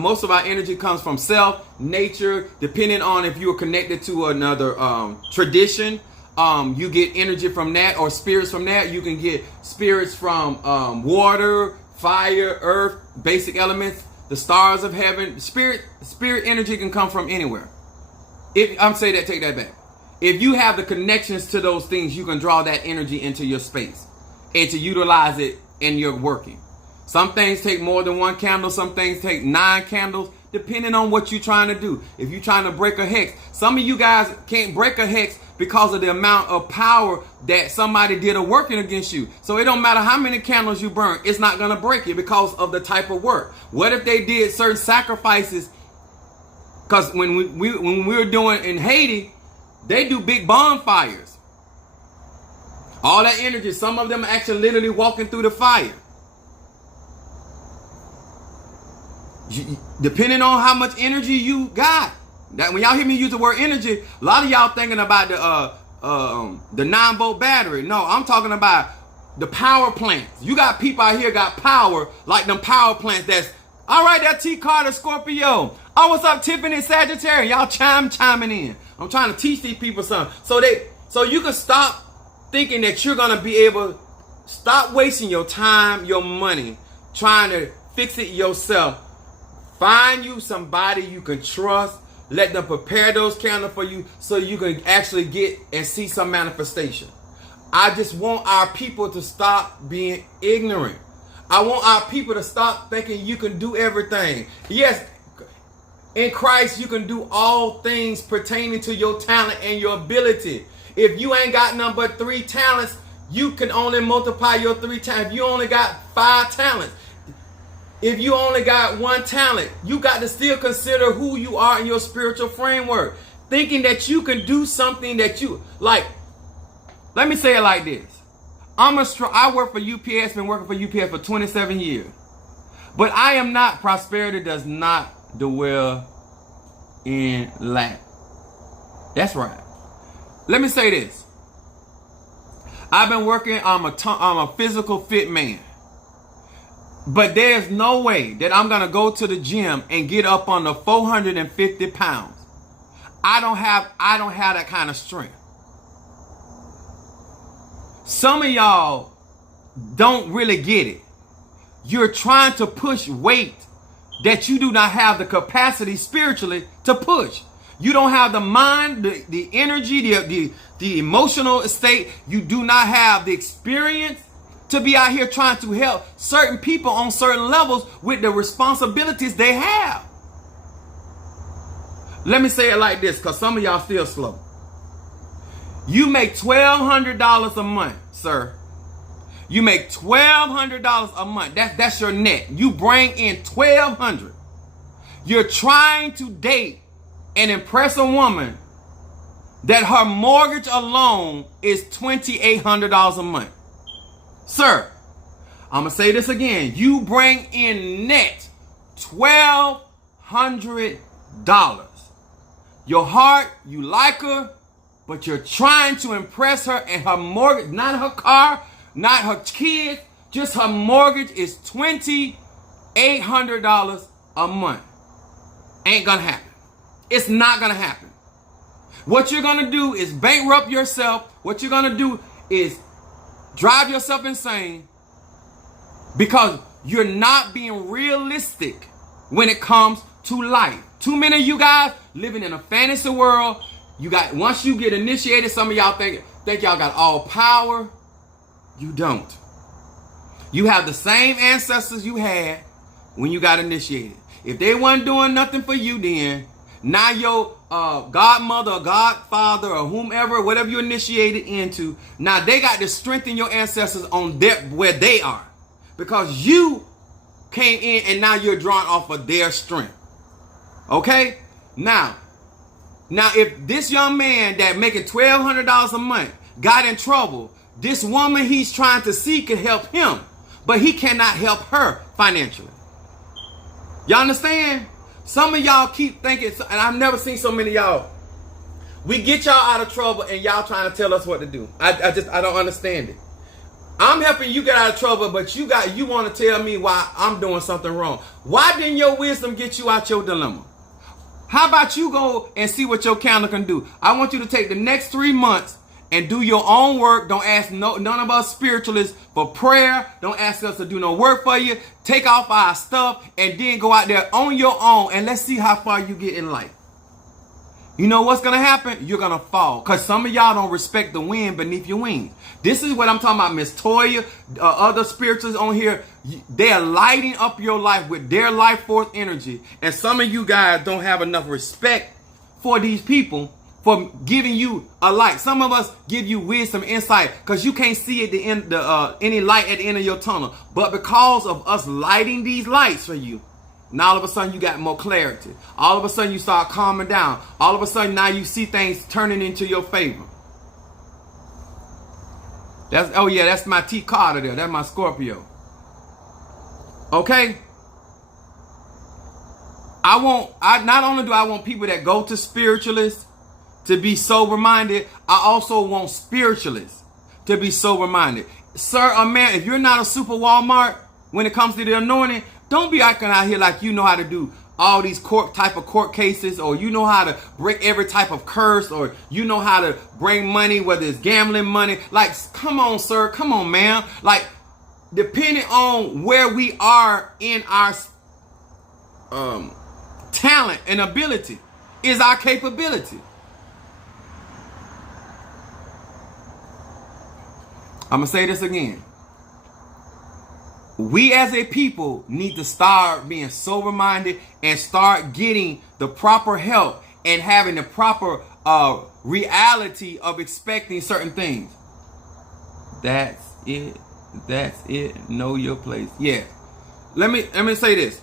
most of our energy comes from self, nature, depending on if you are connected to another tradition. You get energy from that, or spirits from that. You can get spirits from water, fire, earth, basic elements, the stars of heaven. Spirit energy can come from anywhere. Take that back. If you have the connections to those things, you can draw that energy into your space and to utilize it in your working. Some things take more than one candle. Some things take 9 candles, depending on what you're trying to do. If you're trying to break a hex, some of you guys can't break a hex because of the amount of power that somebody did a working against you. So it don't matter how many candles you burn, it's not going to break it because of the type of work. What if they did certain sacrifices? Because when we were doing in Haiti, they do big bonfires. All that energy, some of them are actually literally walking through the fire. Depending on how much energy you got. That when y'all hear me use the word energy, a lot of y'all thinking about the 9-volt battery. No, I'm talking about the power plants. You got people out here got power like them power plants. That's all right. That T Carter Scorpio. Oh, what's up, Tiffany Sagittarius? Y'all chiming in. I'm trying to teach these people something so you can stop thinking that you're gonna be able. Stop wasting your time, your money, trying to fix it yourself. Find you somebody you can trust. Let them prepare those candles for you so you can actually get and see some manifestation. I just want our people to stop being ignorant. I want our people to stop thinking you can do everything. Yes, in Christ you can do all things pertaining to your talent and your ability. If you ain't got none but 3 talents, you can only multiply your 3 talents. If you only got 5 talents, if you only got 1 talent, you got to still consider who you are in your spiritual framework. Thinking that you can do something that you like. Let me say it like this. I work for UPS, been working for UPS for 27 years. But I am not, prosperity does not dwell in lack. That's right. Let me say this. I've been working, I'm a physical fit man. But there's no way that I'm going to go to the gym and get up on the 450 pounds. I don't have that kind of strength. Some of y'all don't really get it. You're trying to push weight that you do not have the capacity spiritually to push. You don't have the mind, the energy, the emotional state. You do not have the experience to be out here trying to help certain people on certain levels with the responsibilities they have. Let me say it like this, because some of y'all still slow. You make $1,200 a month, sir. You make $1,200 a month. That's your net. You bring in $1,200. You're trying to date and impress a woman that her mortgage alone is $2,800 a month. Sir, I'm going to say this again. You bring in net $1,200. Your heart, you like her, but you're trying to impress her, and her mortgage, not her car, not her kids, just her mortgage is $2,800 a month. Ain't going to happen. It's not going to happen. What you're going to do is bankrupt yourself. What you're going to do is drive yourself insane because you're not being realistic when it comes to life. Too many of you guys living in a fantasy world. Once you get initiated, some of y'all think y'all got all power. You don't. You have the same ancestors you had when you got initiated. If they weren't doing nothing for you then, now your godmother or godfather or whomever, whatever you initiated into, now they got to strengthen your ancestors on where they are. Because you came in and now you're drawn off of their strength. Okay? Now if this young man that making $1,200 a month got in trouble, this woman he's trying to see can help him, but he cannot help her financially. Y'all understand? Some of y'all keep thinking, and I've never seen so many of y'all. We get y'all out of trouble and y'all trying to tell us what to do. I don't understand it. I'm helping you get out of trouble, but you want to tell me why I'm doing something wrong. Why didn't your wisdom get you out your dilemma? How about you go and see what your candle can do? I want you to take the next 3 months and do your own work. Don't ask none of us spiritualists for prayer. Don't ask us to do no work for you. Take off our stuff and then go out there on your own and let's see how far you get in life. You know what's going to happen? You're going to fall. Because some of y'all don't respect the wind beneath your wings. This is what I'm talking about, Miss Toya, other spiritualists on here. They're lighting up your life with their life force energy. And some of you guys don't have enough respect for these people for giving you a light. Some of us give you wisdom, insight, because you can't see at the end, any light at the end of your tunnel. But because of us lighting these lights for you, now all of a sudden you got more clarity. All of a sudden you start calming down. All of a sudden now you see things turning into your favor. That's my T Carter there. That's my Scorpio. Okay? Not only do I want people that go to spiritualists to be sober-minded, I also want spiritualists to be sober-minded. Sir or man, if you're not a super Walmart when it comes to the anointing, don't be acting out here like you know how to do all these court cases, or you know how to break every type of curse, or you know how to bring money, whether it's gambling money. Like, come on, sir. Come on, ma'am. Like, depending on where we are in our talent and ability is our capability. I'm going to say this again. We as a people need to start being sober-minded and start getting the proper help and having the proper reality of expecting certain things. That's it. That's it. Know your place. Yeah. Let me say this.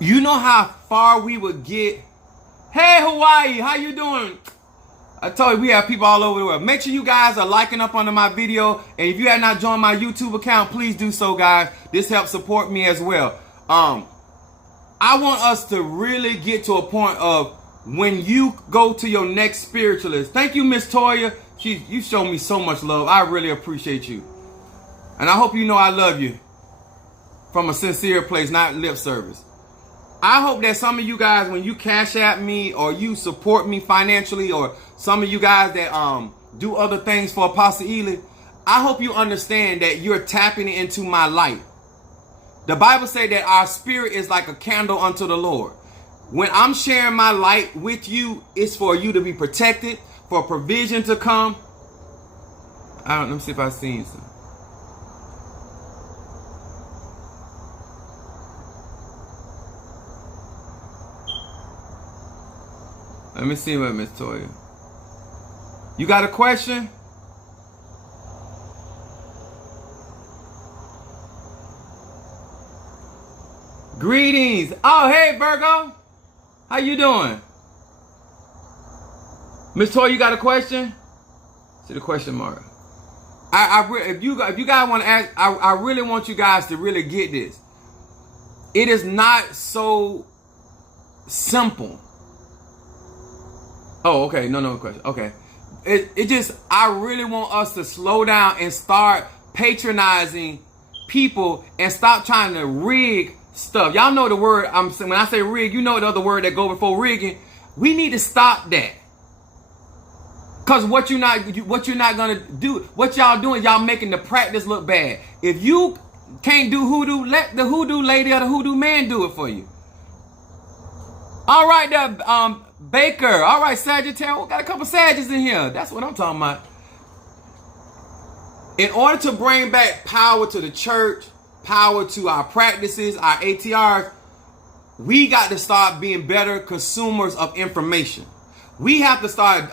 You know how far we would get? Hey, Hawaii, how you doing? I told you we have people all over the world. Make sure you guys are liking up under my video. And if you have not joined my YouTube account, please do so, guys. This helps support me as well. I want us to really get to a point of when you go to your next spiritualist. Thank you, Miss Toya. You show me so much love. I really appreciate you. And I hope you know I love you from a sincere place, not lip service. I hope that some of you guys, when you cash at me or you support me financially, or some of you guys that do other things for Apostle Ely, I hope you understand that you're tapping into my light. The Bible says that our spirit is like a candle unto the Lord. When I'm sharing my light with you, it's for you to be protected, for provision to come. Let me see if I've seen some. Let me see what Miss Toya. You got a question? Greetings. Oh, hey, Virgo. How you doing? Miss Toya, you got a question? See the question mark. If you guys want to ask, I really want you guys to really get this. It is not so simple. Oh, okay. No question. Okay. It just, I really want us to slow down and start patronizing people and stop trying to rig stuff. Y'all know the word I'm saying. When I say rig, you know the other word that go before rigging. We need to stop that. Cause what you're not gonna do, what y'all doing, y'all making the practice look bad. If you can't do hoodoo, let the hoodoo lady or the hoodoo man do it for you. All right, there, Baker. All right, Sagittarius. We got a couple Sagittarius in here. That's what I'm talking about. In order to bring back power to the church, power to our practices, our ATRs, we got to start being better consumers of information. We have to start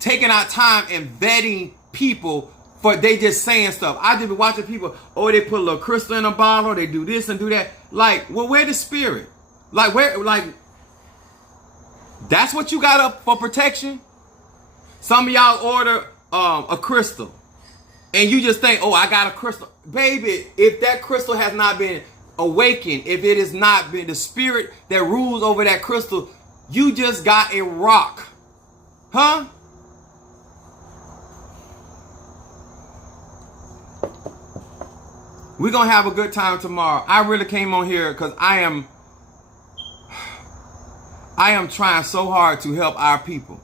taking our time and vetting people for they just saying stuff. I just be watching people, they put a little crystal in a bottle, they do this and do that. Like, well, where the spirit? Like, where, like, that's what you got up for protection? Some of y'all order a crystal and you just think, I got a crystal. Baby, if that crystal has not been awakened, if it is not been the spirit that rules over that crystal, you just got a rock. Huh? We're going to have a good time tomorrow. I really came on here because I am trying so hard to help our people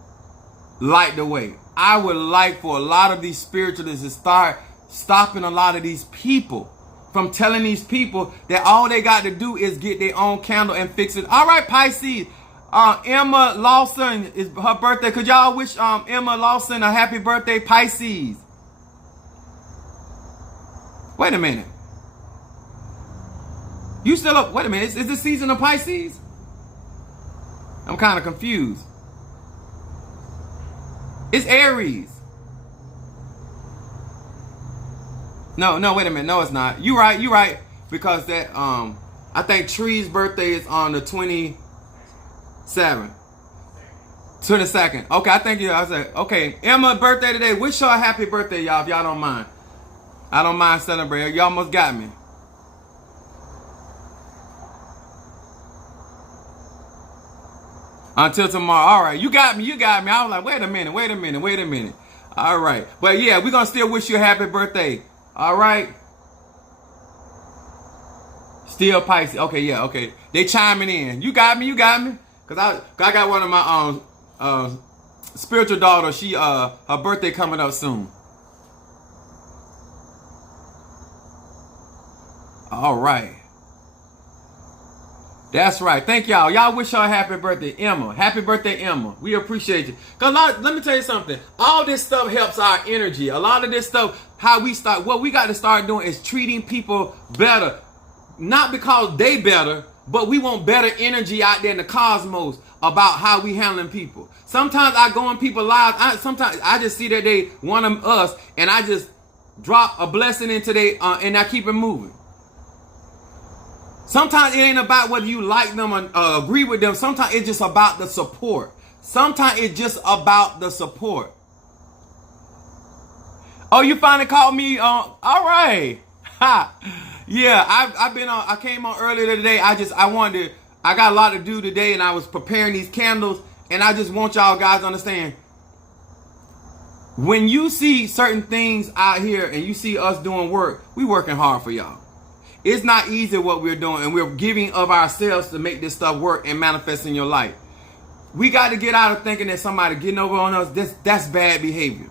light the way. I would like for a lot of these spiritualists to start stopping a lot of these people from telling these people that all they got to do is get their own candle and fix it. All right, Pisces. Emma Lawson is her birthday. Could y'all wish Emma Lawson a happy birthday, Pisces? Wait a minute. You still up? Wait a minute. Is this season of Pisces? I'm kind of confused. It's Aries. No, wait a minute. No, it's not. You right. Because that I think Tree's birthday is on the 22nd. Okay, I think I said, okay, Emma's birthday today. Wish her a happy birthday, y'all, if y'all don't mind. I don't mind celebrating. Y'all almost got me. Until tomorrow. All right, you got me. I was like, wait a minute. All right. But yeah, we're going to still wish you a happy birthday. All right. Still Pisces. Okay, yeah, okay. They chiming in. You got me. Because I got one of my spiritual daughters. She her birthday coming up soon. All right. That's right. Thank y'all. Y'all wish her a happy birthday, Emma. Happy birthday, Emma. We appreciate you. Because let me tell you something. All this stuff helps our energy. A lot of this stuff, how we start, what we got to start doing is treating people better. Not because they better, but we want better energy out there in the cosmos about how we handling people. Sometimes I go in people's lives. Sometimes I just see that they one of us, and I just drop a blessing into they, and I keep it moving. Sometimes it ain't about whether you like them or agree with them. Sometimes it's just about the support. Sometimes it's just about the support. Oh, you finally called me on. All right. Ha. Yeah, I've been on. I came on earlier today. I got a lot to do today, and I was preparing these candles, and I just want y'all guys to understand. When you see certain things out here and you see us doing work, we working hard for y'all. It's not easy what we're doing, and we're giving of ourselves to make this stuff work and manifest in your life. We got to get out of thinking that somebody getting over on us, that's bad behavior.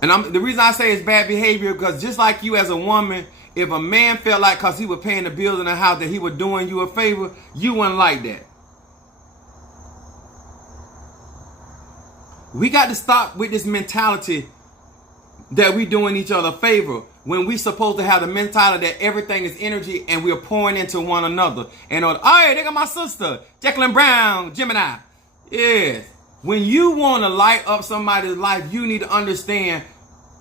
And the reason I say it's bad behavior because just like you as a woman, if a man felt like because he was paying the bills in the house that he was doing you a favor, you wouldn't like that. We got to stop with this mentality that we doing each other a favor when we supposed to have the mentality that everything is energy and we're pouring into one another. And oh, hey, they got my sister, Jacqueline Brown, Gemini. Yes. When you want to light up somebody's life, you need to understand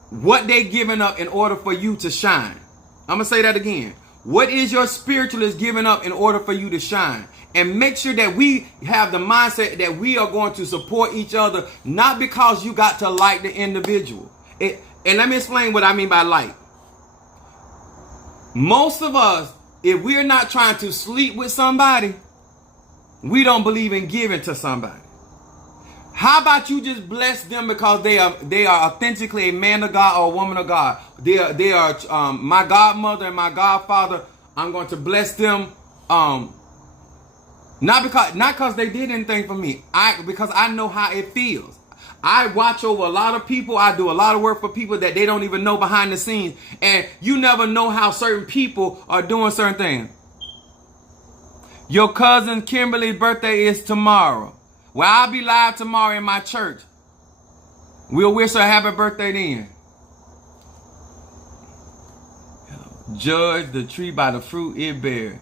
what they giving up in order for you to shine. I'm going to say that again. What is your spiritualist giving up in order for you to shine? And make sure that we have the mindset that we are going to support each other, not because you got to like the individual. And let me explain what I mean by like. Most of us, if we're not trying to sleep with somebody, we don't believe in giving to somebody. How about you just bless them because they are authentically a man of God or a woman of God. They are my godmother and my godfather. I'm going to bless them. Not because they did anything for me. Because I know how it feels. I watch over a lot of people. I do a lot of work for people that they don't even know behind the scenes. And you never know how certain people are doing certain things. Your cousin Kimberly's birthday is tomorrow. Well, I'll be live tomorrow in my church. We'll wish her a happy birthday then. Judge the tree by the fruit it bears.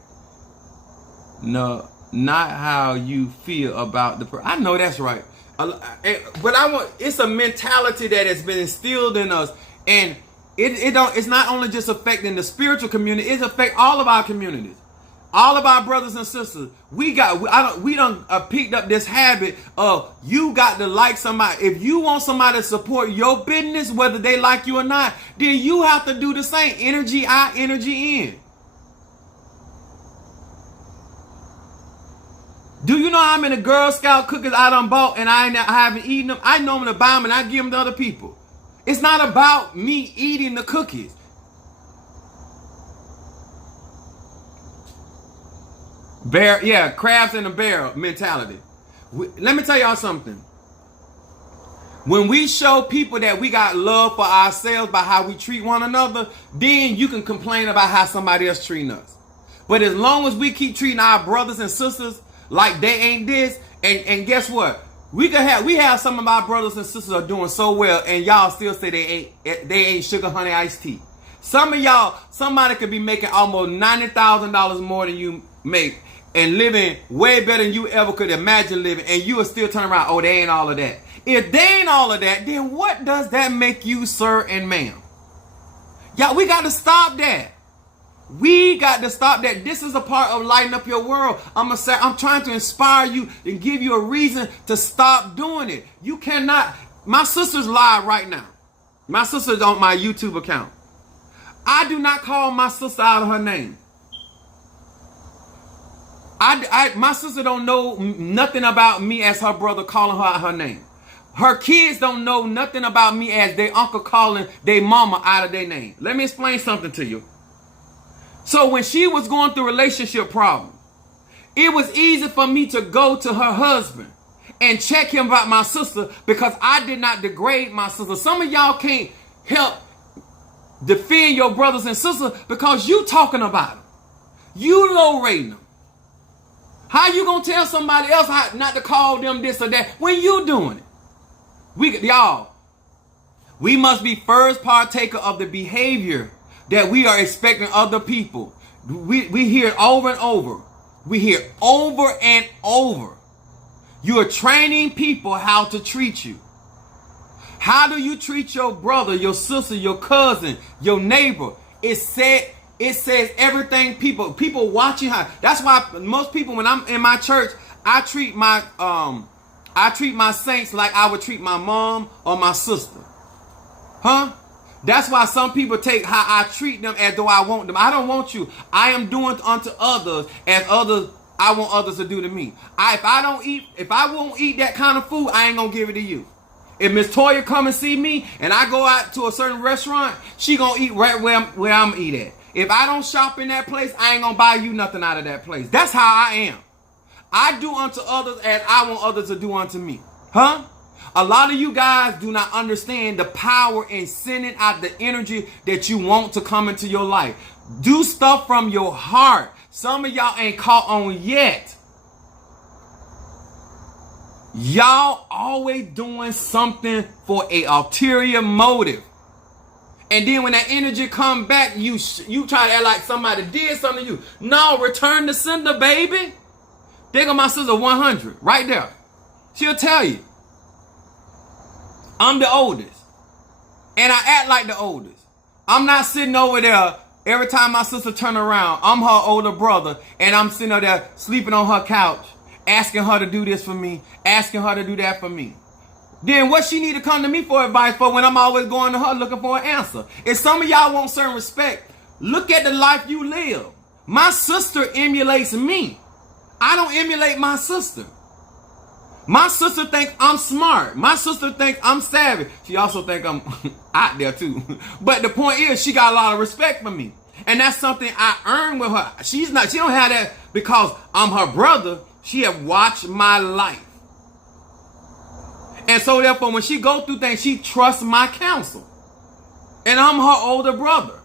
No, not how you feel about the person. I know that's right. But it's a mentality that has been instilled in us, and it's not only just affecting the spiritual community, it's affect all of our communities, all of our brothers and sisters. We done picked up this habit of you got to like somebody. If you want somebody to support your business, whether they like you or not, then you have to do the same. Energy out, energy in. how many Girl Scout cookies I done bought and I haven't eaten them? I normally buy them and I give them to other people. It's not about me eating the cookies. Crabs in a barrel mentality. Let me tell y'all something. When we show people that we got love for ourselves by how we treat one another, then you can complain about how somebody else treating us. But as long as we keep treating our brothers and sisters like they ain't this, and guess what? We have some of our brothers and sisters are doing so well, and y'all still say they ain't sugar honey iced tea. Some of y'all, somebody could be making almost $90,000 more than you make and living way better than you ever could imagine living, and you will still turn around, oh, they ain't all of that. If they ain't all of that, then what does that make you, sir and ma'am? Y'all, we got to stop that. We got to stop that. This is a part of lighting up your world. I'm trying to inspire you and give you a reason to stop doing it. You cannot. My sister's live right now. My sister's on my YouTube account. I do not call my sister out of her name. My sister don't know nothing about me as her brother calling her out her name. Her kids don't know nothing about me as their uncle calling their mama out of their name. Let me explain something to you. So when she was going through relationship problems, it was easy for me to go to her husband and check him about my sister because I did not degrade my sister. Some of y'all can't help defend your brothers and sisters because you talking about them. You low rating them. How you gonna tell somebody else how not to call them this or that when you doing it? We must be first partaker of the behavior that we are expecting other people. We hear it over and over. We hear over and over. You are training people how to treat you. How do you treat your brother, your sister, your cousin, your neighbor? It says everything. People watching how. That's why most people, when I'm in my church, I treat my saints like I would treat my mom or my sister. Huh? That's why some people take how I treat them as though I want them. I don't want you. I am doing unto others as I want others to do to me. If I won't eat that kind of food, I ain't gonna give it to you. If Miss Toya come and see me and I go out to a certain restaurant, she gonna eat right where I'm eat at. If I don't shop in that place, I ain't gonna buy you nothing out of that place. That's how I am. I do unto others as I want others to do unto me. Huh? A lot of you guys do not understand the power in sending out the energy that you want to come into your life. Do stuff from your heart. Some of y'all ain't caught on yet. Y'all always doing something for an ulterior motive. And then when that energy come back, you try to act like somebody did something to you. No, return the sender, baby. There go my sister 100 right there. She'll tell you. I'm the oldest. And I act like the oldest. I'm not sitting over there every time my sister turn around. I'm her older brother. And I'm sitting over there sleeping on her couch. Asking her to do this for me. Asking her to do that for me. Then what she need to come to me for advice for when I'm always going to her looking for an answer? If some of y'all want certain respect, look at the life you live. My sister emulates me. I don't emulate my sister. My sister thinks I'm smart. My sister thinks I'm savvy. She also thinks I'm out there too. But the point is, she got a lot of respect for me. And that's something I earned with her. She don't have that because I'm her brother. She have watched my life. And so therefore, when she go through things, she trusts my counsel. And I'm her older brother.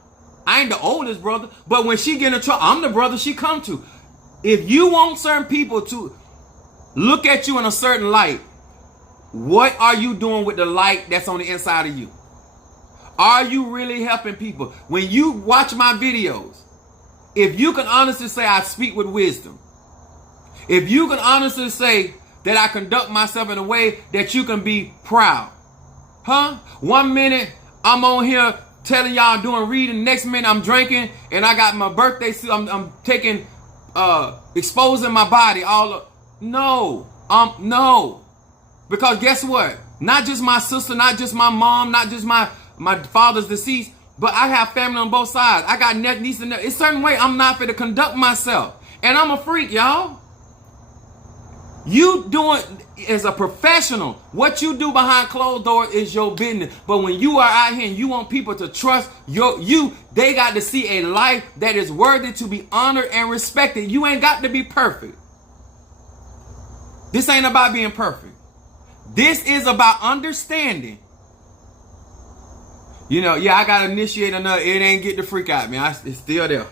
I ain't the oldest brother. But when she get in trouble, I'm the brother she come to. If you want certain people to look at you in a certain light, what are you doing with the light that's on the inside of you? Are you really helping people? When you watch my videos, if you can honestly say I speak with wisdom, if you can honestly say that I conduct myself in a way that you can be proud, huh? 1 minute I'm on here telling y'all doing reading, next minute I'm drinking and I got my birthday suit, I'm taking exposing my body all up. No. Because guess what? Not just my sister, not just my mom, not just my father's deceased, but I have family on both sides. I got niece and nephew. It's a certain way I'm not fit to conduct myself. And I'm a freak, y'all. You doing as a professional, what you do behind closed doors is your business. But when you are out here and you want people to trust you, they got to see a life that is worthy to be honored and respected. You ain't got to be perfect. This ain't about being perfect. This is about understanding. You know, yeah, I got to initiate another. It ain't get the freak out, man. It's still there.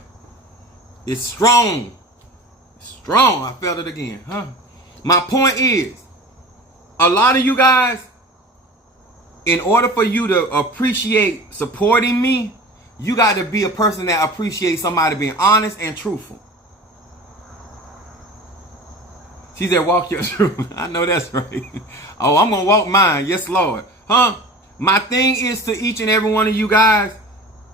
It's strong. It's strong. I felt it again, huh? My point is, a lot of you guys, in order for you to appreciate supporting me, you got to be a person that appreciates somebody being honest and truthful. She said, walk your truth. I know that's right. Oh, I'm going to walk mine. Yes, Lord. Huh? My thing is to each and every one of you guys,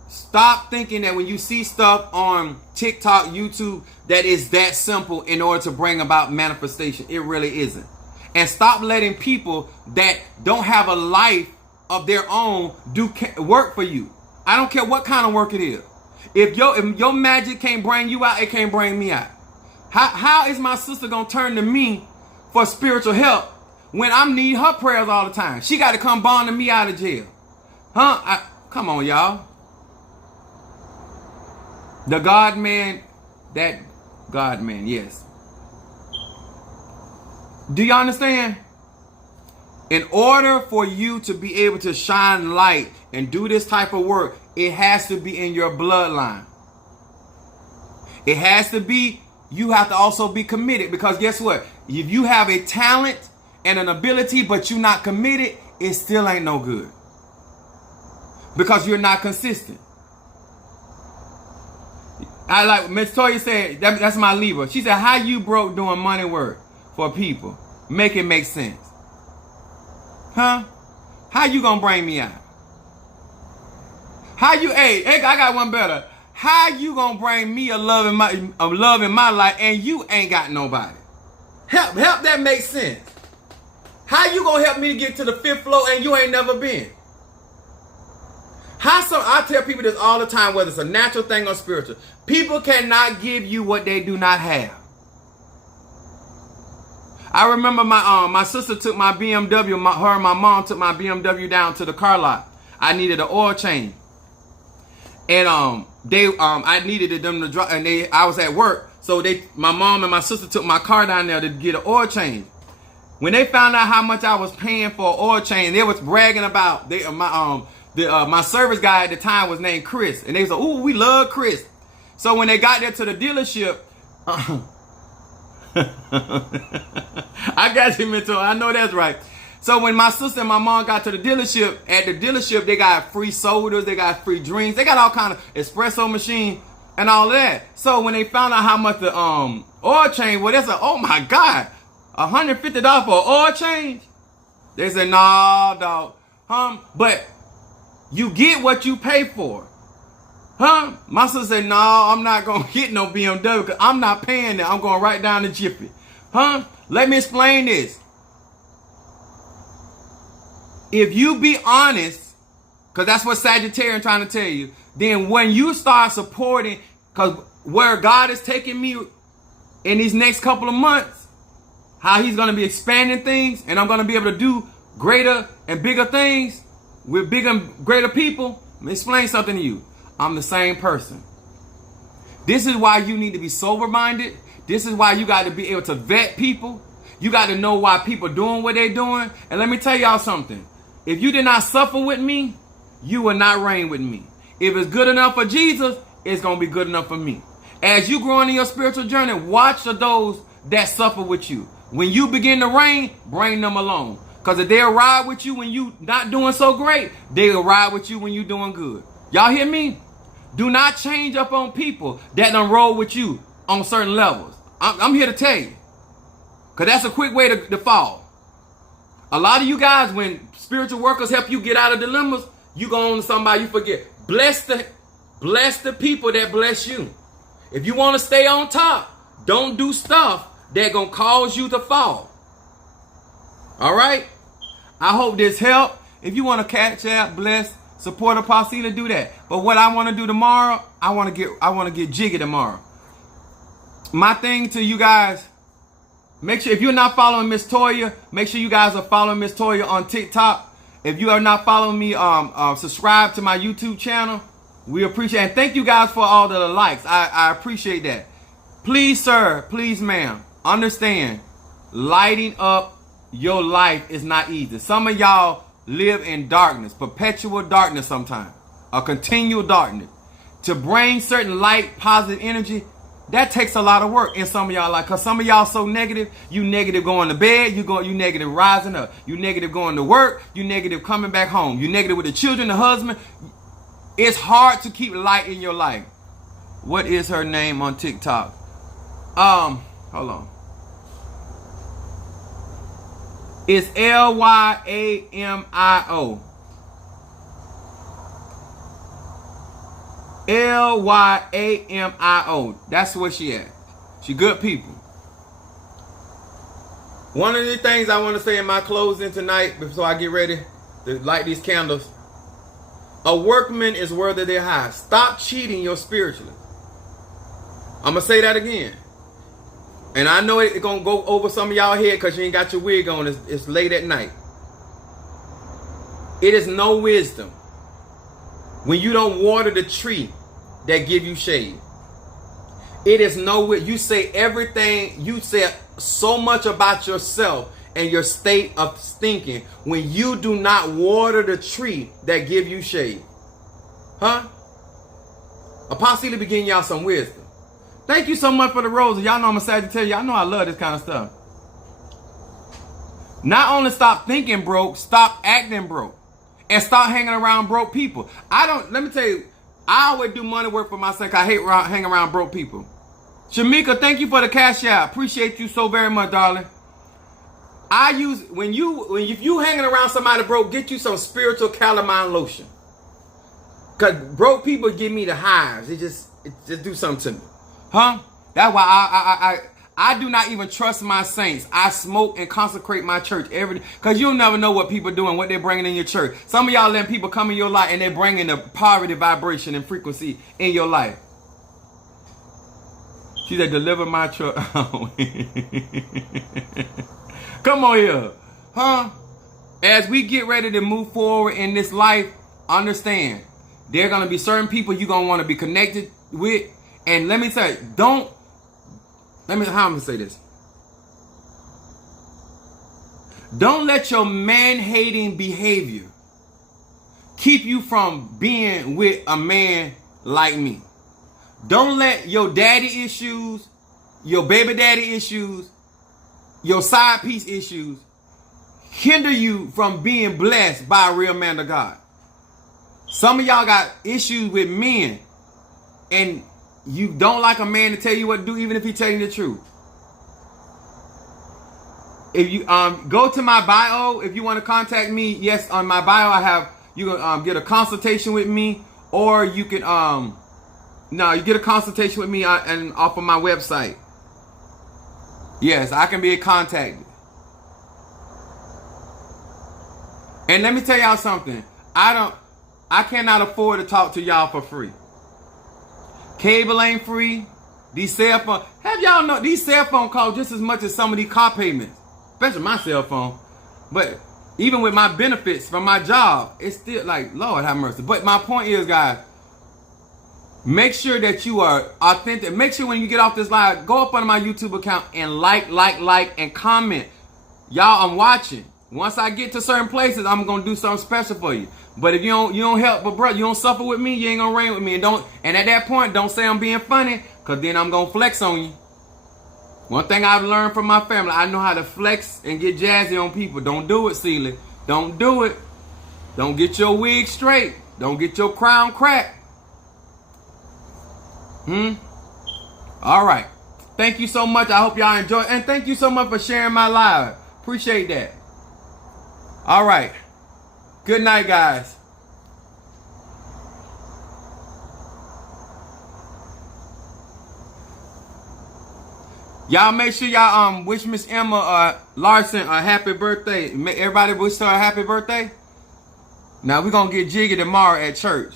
stop thinking that when you see stuff on TikTok, YouTube, that is that simple in order to bring about manifestation. It really isn't. And stop letting people that don't have a life of their own do work for you. I don't care what kind of work it is. If your magic can't bring you out, it can't bring me out. How is my sister going to turn to me for spiritual help when I need her prayers all the time? She got to come bonding me out of jail. Huh? Come on, y'all. The God-man, that God-man, yes. Do you understand? In order for you to be able to shine light and do this type of work, it has to be in your bloodline. It has to be, you have to also be committed, because guess what? If you have a talent and an ability, but you're not committed, it still ain't no good. Because you're not consistent. I like Miss Toya said, that's my Libra. She said, how you broke doing money work for people? Make it make sense. Huh? How you gonna bring me out? How you, hey, I got one better. How you gonna bring me a love in my life and you ain't got nobody? Help that make sense. How you gonna help me to get to the 5th floor and you ain't never been? I tell people this all the time, whether it's a natural thing or spiritual. People cannot give you what they do not have. I remember my sister took my BMW. Her and my mom took my BMW down to the car lot. I needed an oil change, and I needed them to drive. And I was at work, so my mom and my sister took my car down there to get an oil change. When they found out how much I was paying for an oil change, they was bragging about my service guy at the time was named Chris, and they said, "Ooh, we love Chris." So when they got there to the dealership, I got you, mentor. I know that's right. So when my sister and my mom got to the dealership, at the dealership they got free sodas, they got free drinks, they got all kind of espresso machine and all that. So when they found out how much the oil change, well, they said, "Oh my God, $150 for an oil change?" They said, "Nah, dog, but you get what you pay for." Huh? My sister said, "No, I'm not going to get no BMW because I'm not paying that. I'm going right down to Jiffy." Huh? Let me explain this. If you be honest, because that's what Sagittarius trying to tell you, then when you start supporting, because where God is taking me in these next couple of months, how he's going to be expanding things, and I'm going to be able to do greater and bigger things with bigger and greater people. Let me explain something to you. I'm the same person. This is why you need to be sober-minded. This is why you got to be able to vet people. You got to know why people doing what they're doing. And let me tell y'all something. If you did not suffer with me, you will not reign with me. If it's good enough for Jesus, it's going to be good enough for me. As you grow in your spiritual journey, watch those that suffer with you. When you begin to reign, bring them along. Because if they'll ride with you when you not doing so great, they'll ride with you when you doing good. Y'all hear me? Do not change up on people that done roll with you on certain levels. I'm here to tell you. Because that's a quick way to fall. A lot of you guys, when spiritual workers help you get out of dilemmas, you go on to somebody you forget. Bless the people that bless you. If you want to stay on top, don't do stuff that going to cause you to fall. All right? I hope this helped. If you want to catch out, bless, support Apostle, do that. But what I want to do tomorrow, I want to get jiggy tomorrow. My thing to you guys, Make sure, if you're not following Miss Toya, make sure you guys are following Miss Toya on TikTok. If you are not following me, subscribe to my YouTube channel. We appreciate it. And thank you guys for all the likes. I appreciate that. Please, sir, please, ma'am, understand, lighting up your life is not easy. Some of y'all live in darkness, perpetual darkness sometimes, a continual darkness. To bring certain light, positive energy, that takes a lot of work in some of y'all life. Because some of y'all so negative. You negative going to bed. You negative rising up. You negative going to work. You negative coming back home. You negative with the children, the husband. It's hard to keep light in your life. What is her name on TikTok? Hold on. It's Lyamio. Lyamio. That's where she at. She good people. One of the things I want to say in my closing tonight, before I get ready to light these candles, a workman is worthy of their hire. Stop cheating your spiritually. I'm going to say that again. And I know it's going to go over some of y'all head because you ain't got your wig on. It's late at night. It is no wisdom when you don't water the tree that give you shade. It is no way. You say everything, you say so much about yourself and your state of thinking when you do not water the tree that give you shade. Huh? Apostle be giving y'all some wisdom. Thank you so much for the roses. Y'all know I'm a Sagittarius. Y'all know I love this kind of stuff. Not only stop thinking broke, stop acting broke. And stop hanging around broke people. Let me tell you, I always do money work for myself. I hate hanging around broke people. Shamika, thank you for the cash out. Appreciate you so very much, darling. If you hanging around somebody broke, get you some spiritual calamine lotion. Cause broke people give me the hives. It just do something to me. Huh? That's why I do not even trust my saints. I smoke and consecrate my church every day. Because you'll never know what people doing, what they're bringing in your church. Some of y'all letting people come in your life and they're bringing the poverty, vibration, and frequency in your life. She said, deliver my truck. Come on here. Huh? As we get ready to move forward in this life, understand, there are going to be certain people you're going to want to be connected with. And let me tell you, how I'm going to say this. Don't let your man-hating behavior keep you from being with a man like me. Don't let your daddy issues, your baby daddy issues, your side piece issues hinder you from being blessed by a real man of God. Some of y'all got issues with men and you don't like a man to tell you what to do, even if he tell you the truth. If you go to my bio, if you want to contact me, yes, on my bio I have, you can get a consultation with me, or you can you get a consultation with me and off of my website. Yes, I can be contacted. And let me tell y'all something. I cannot afford to talk to y'all for free. Cable ain't free. These cell phone, have y'all know these cell phone cost just as much as some of these car payments, especially my cell phone. But even with my benefits from my job, it's still like, Lord have mercy. But my point is, guys, make sure that you are authentic. Make sure when you get off this live, go up on my YouTube account and like, and comment. Y'all, I'm watching. Once I get to certain places, I'm gonna do something special for you. But if you don't help, but bro, you don't suffer with me, you ain't gonna reign with me. And at that point, don't say I'm being funny, cause then I'm gonna flex on you. One thing I've learned from my family, I know how to flex and get jazzy on people. Don't do it, Celie. Don't do it. Don't get your wig straight. Don't get your crown cracked. All right. Thank you so much. I hope y'all enjoy. And thank you so much for sharing my live. Appreciate that. All right. Good night, guys. Y'all make sure y'all wish Miss Emma Larson a happy birthday. Everybody wish her a happy birthday. Now we're gonna get jiggy tomorrow at church.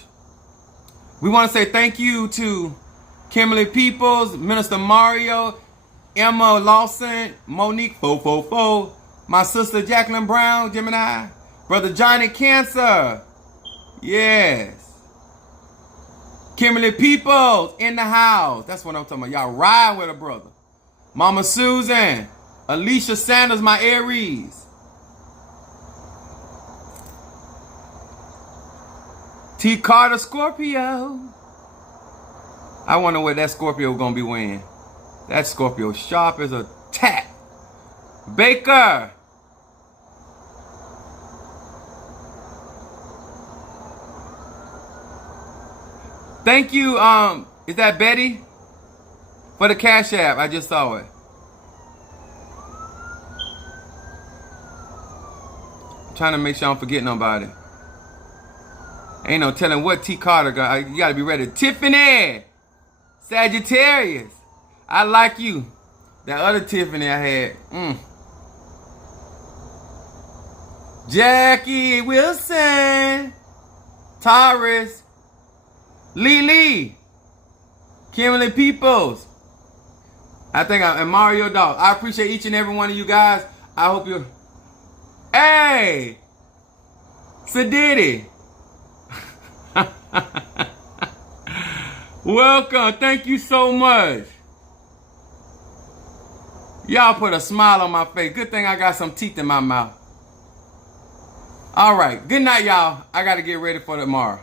We want to say thank you to Kimberly Peoples, Minister Mario, Emma Lawson, Monique 444, my sister Jacqueline Brown, Gemini, brother Johnny Cancer, yes. Kimberly Peoples in the house. That's what I'm talking about. Y'all ride with a brother. Mama Susan, Alicia Sanders, my Aries. T. Carter, Scorpio. I wonder what that Scorpio gonna be wearing. That Scorpio sharp as a tack. Baker. Thank you, is that Betty? For the Cash App, I just saw it. I'm trying to make sure I don't forget nobody. Ain't no telling what T. Carter got. You gotta be ready. Tiffany! Sagittarius. I like you. That other Tiffany I had. Jackie Wilson. Taurus. Lee. Kimberly Peoples. And Mario Dog. I appreciate each and every one of you guys. I hope you. Hey! Sadiddy. Welcome. Thank you so much. Y'all put a smile on my face. Good thing I got some teeth in my mouth. All right. Good night, y'all. I got to get ready for tomorrow.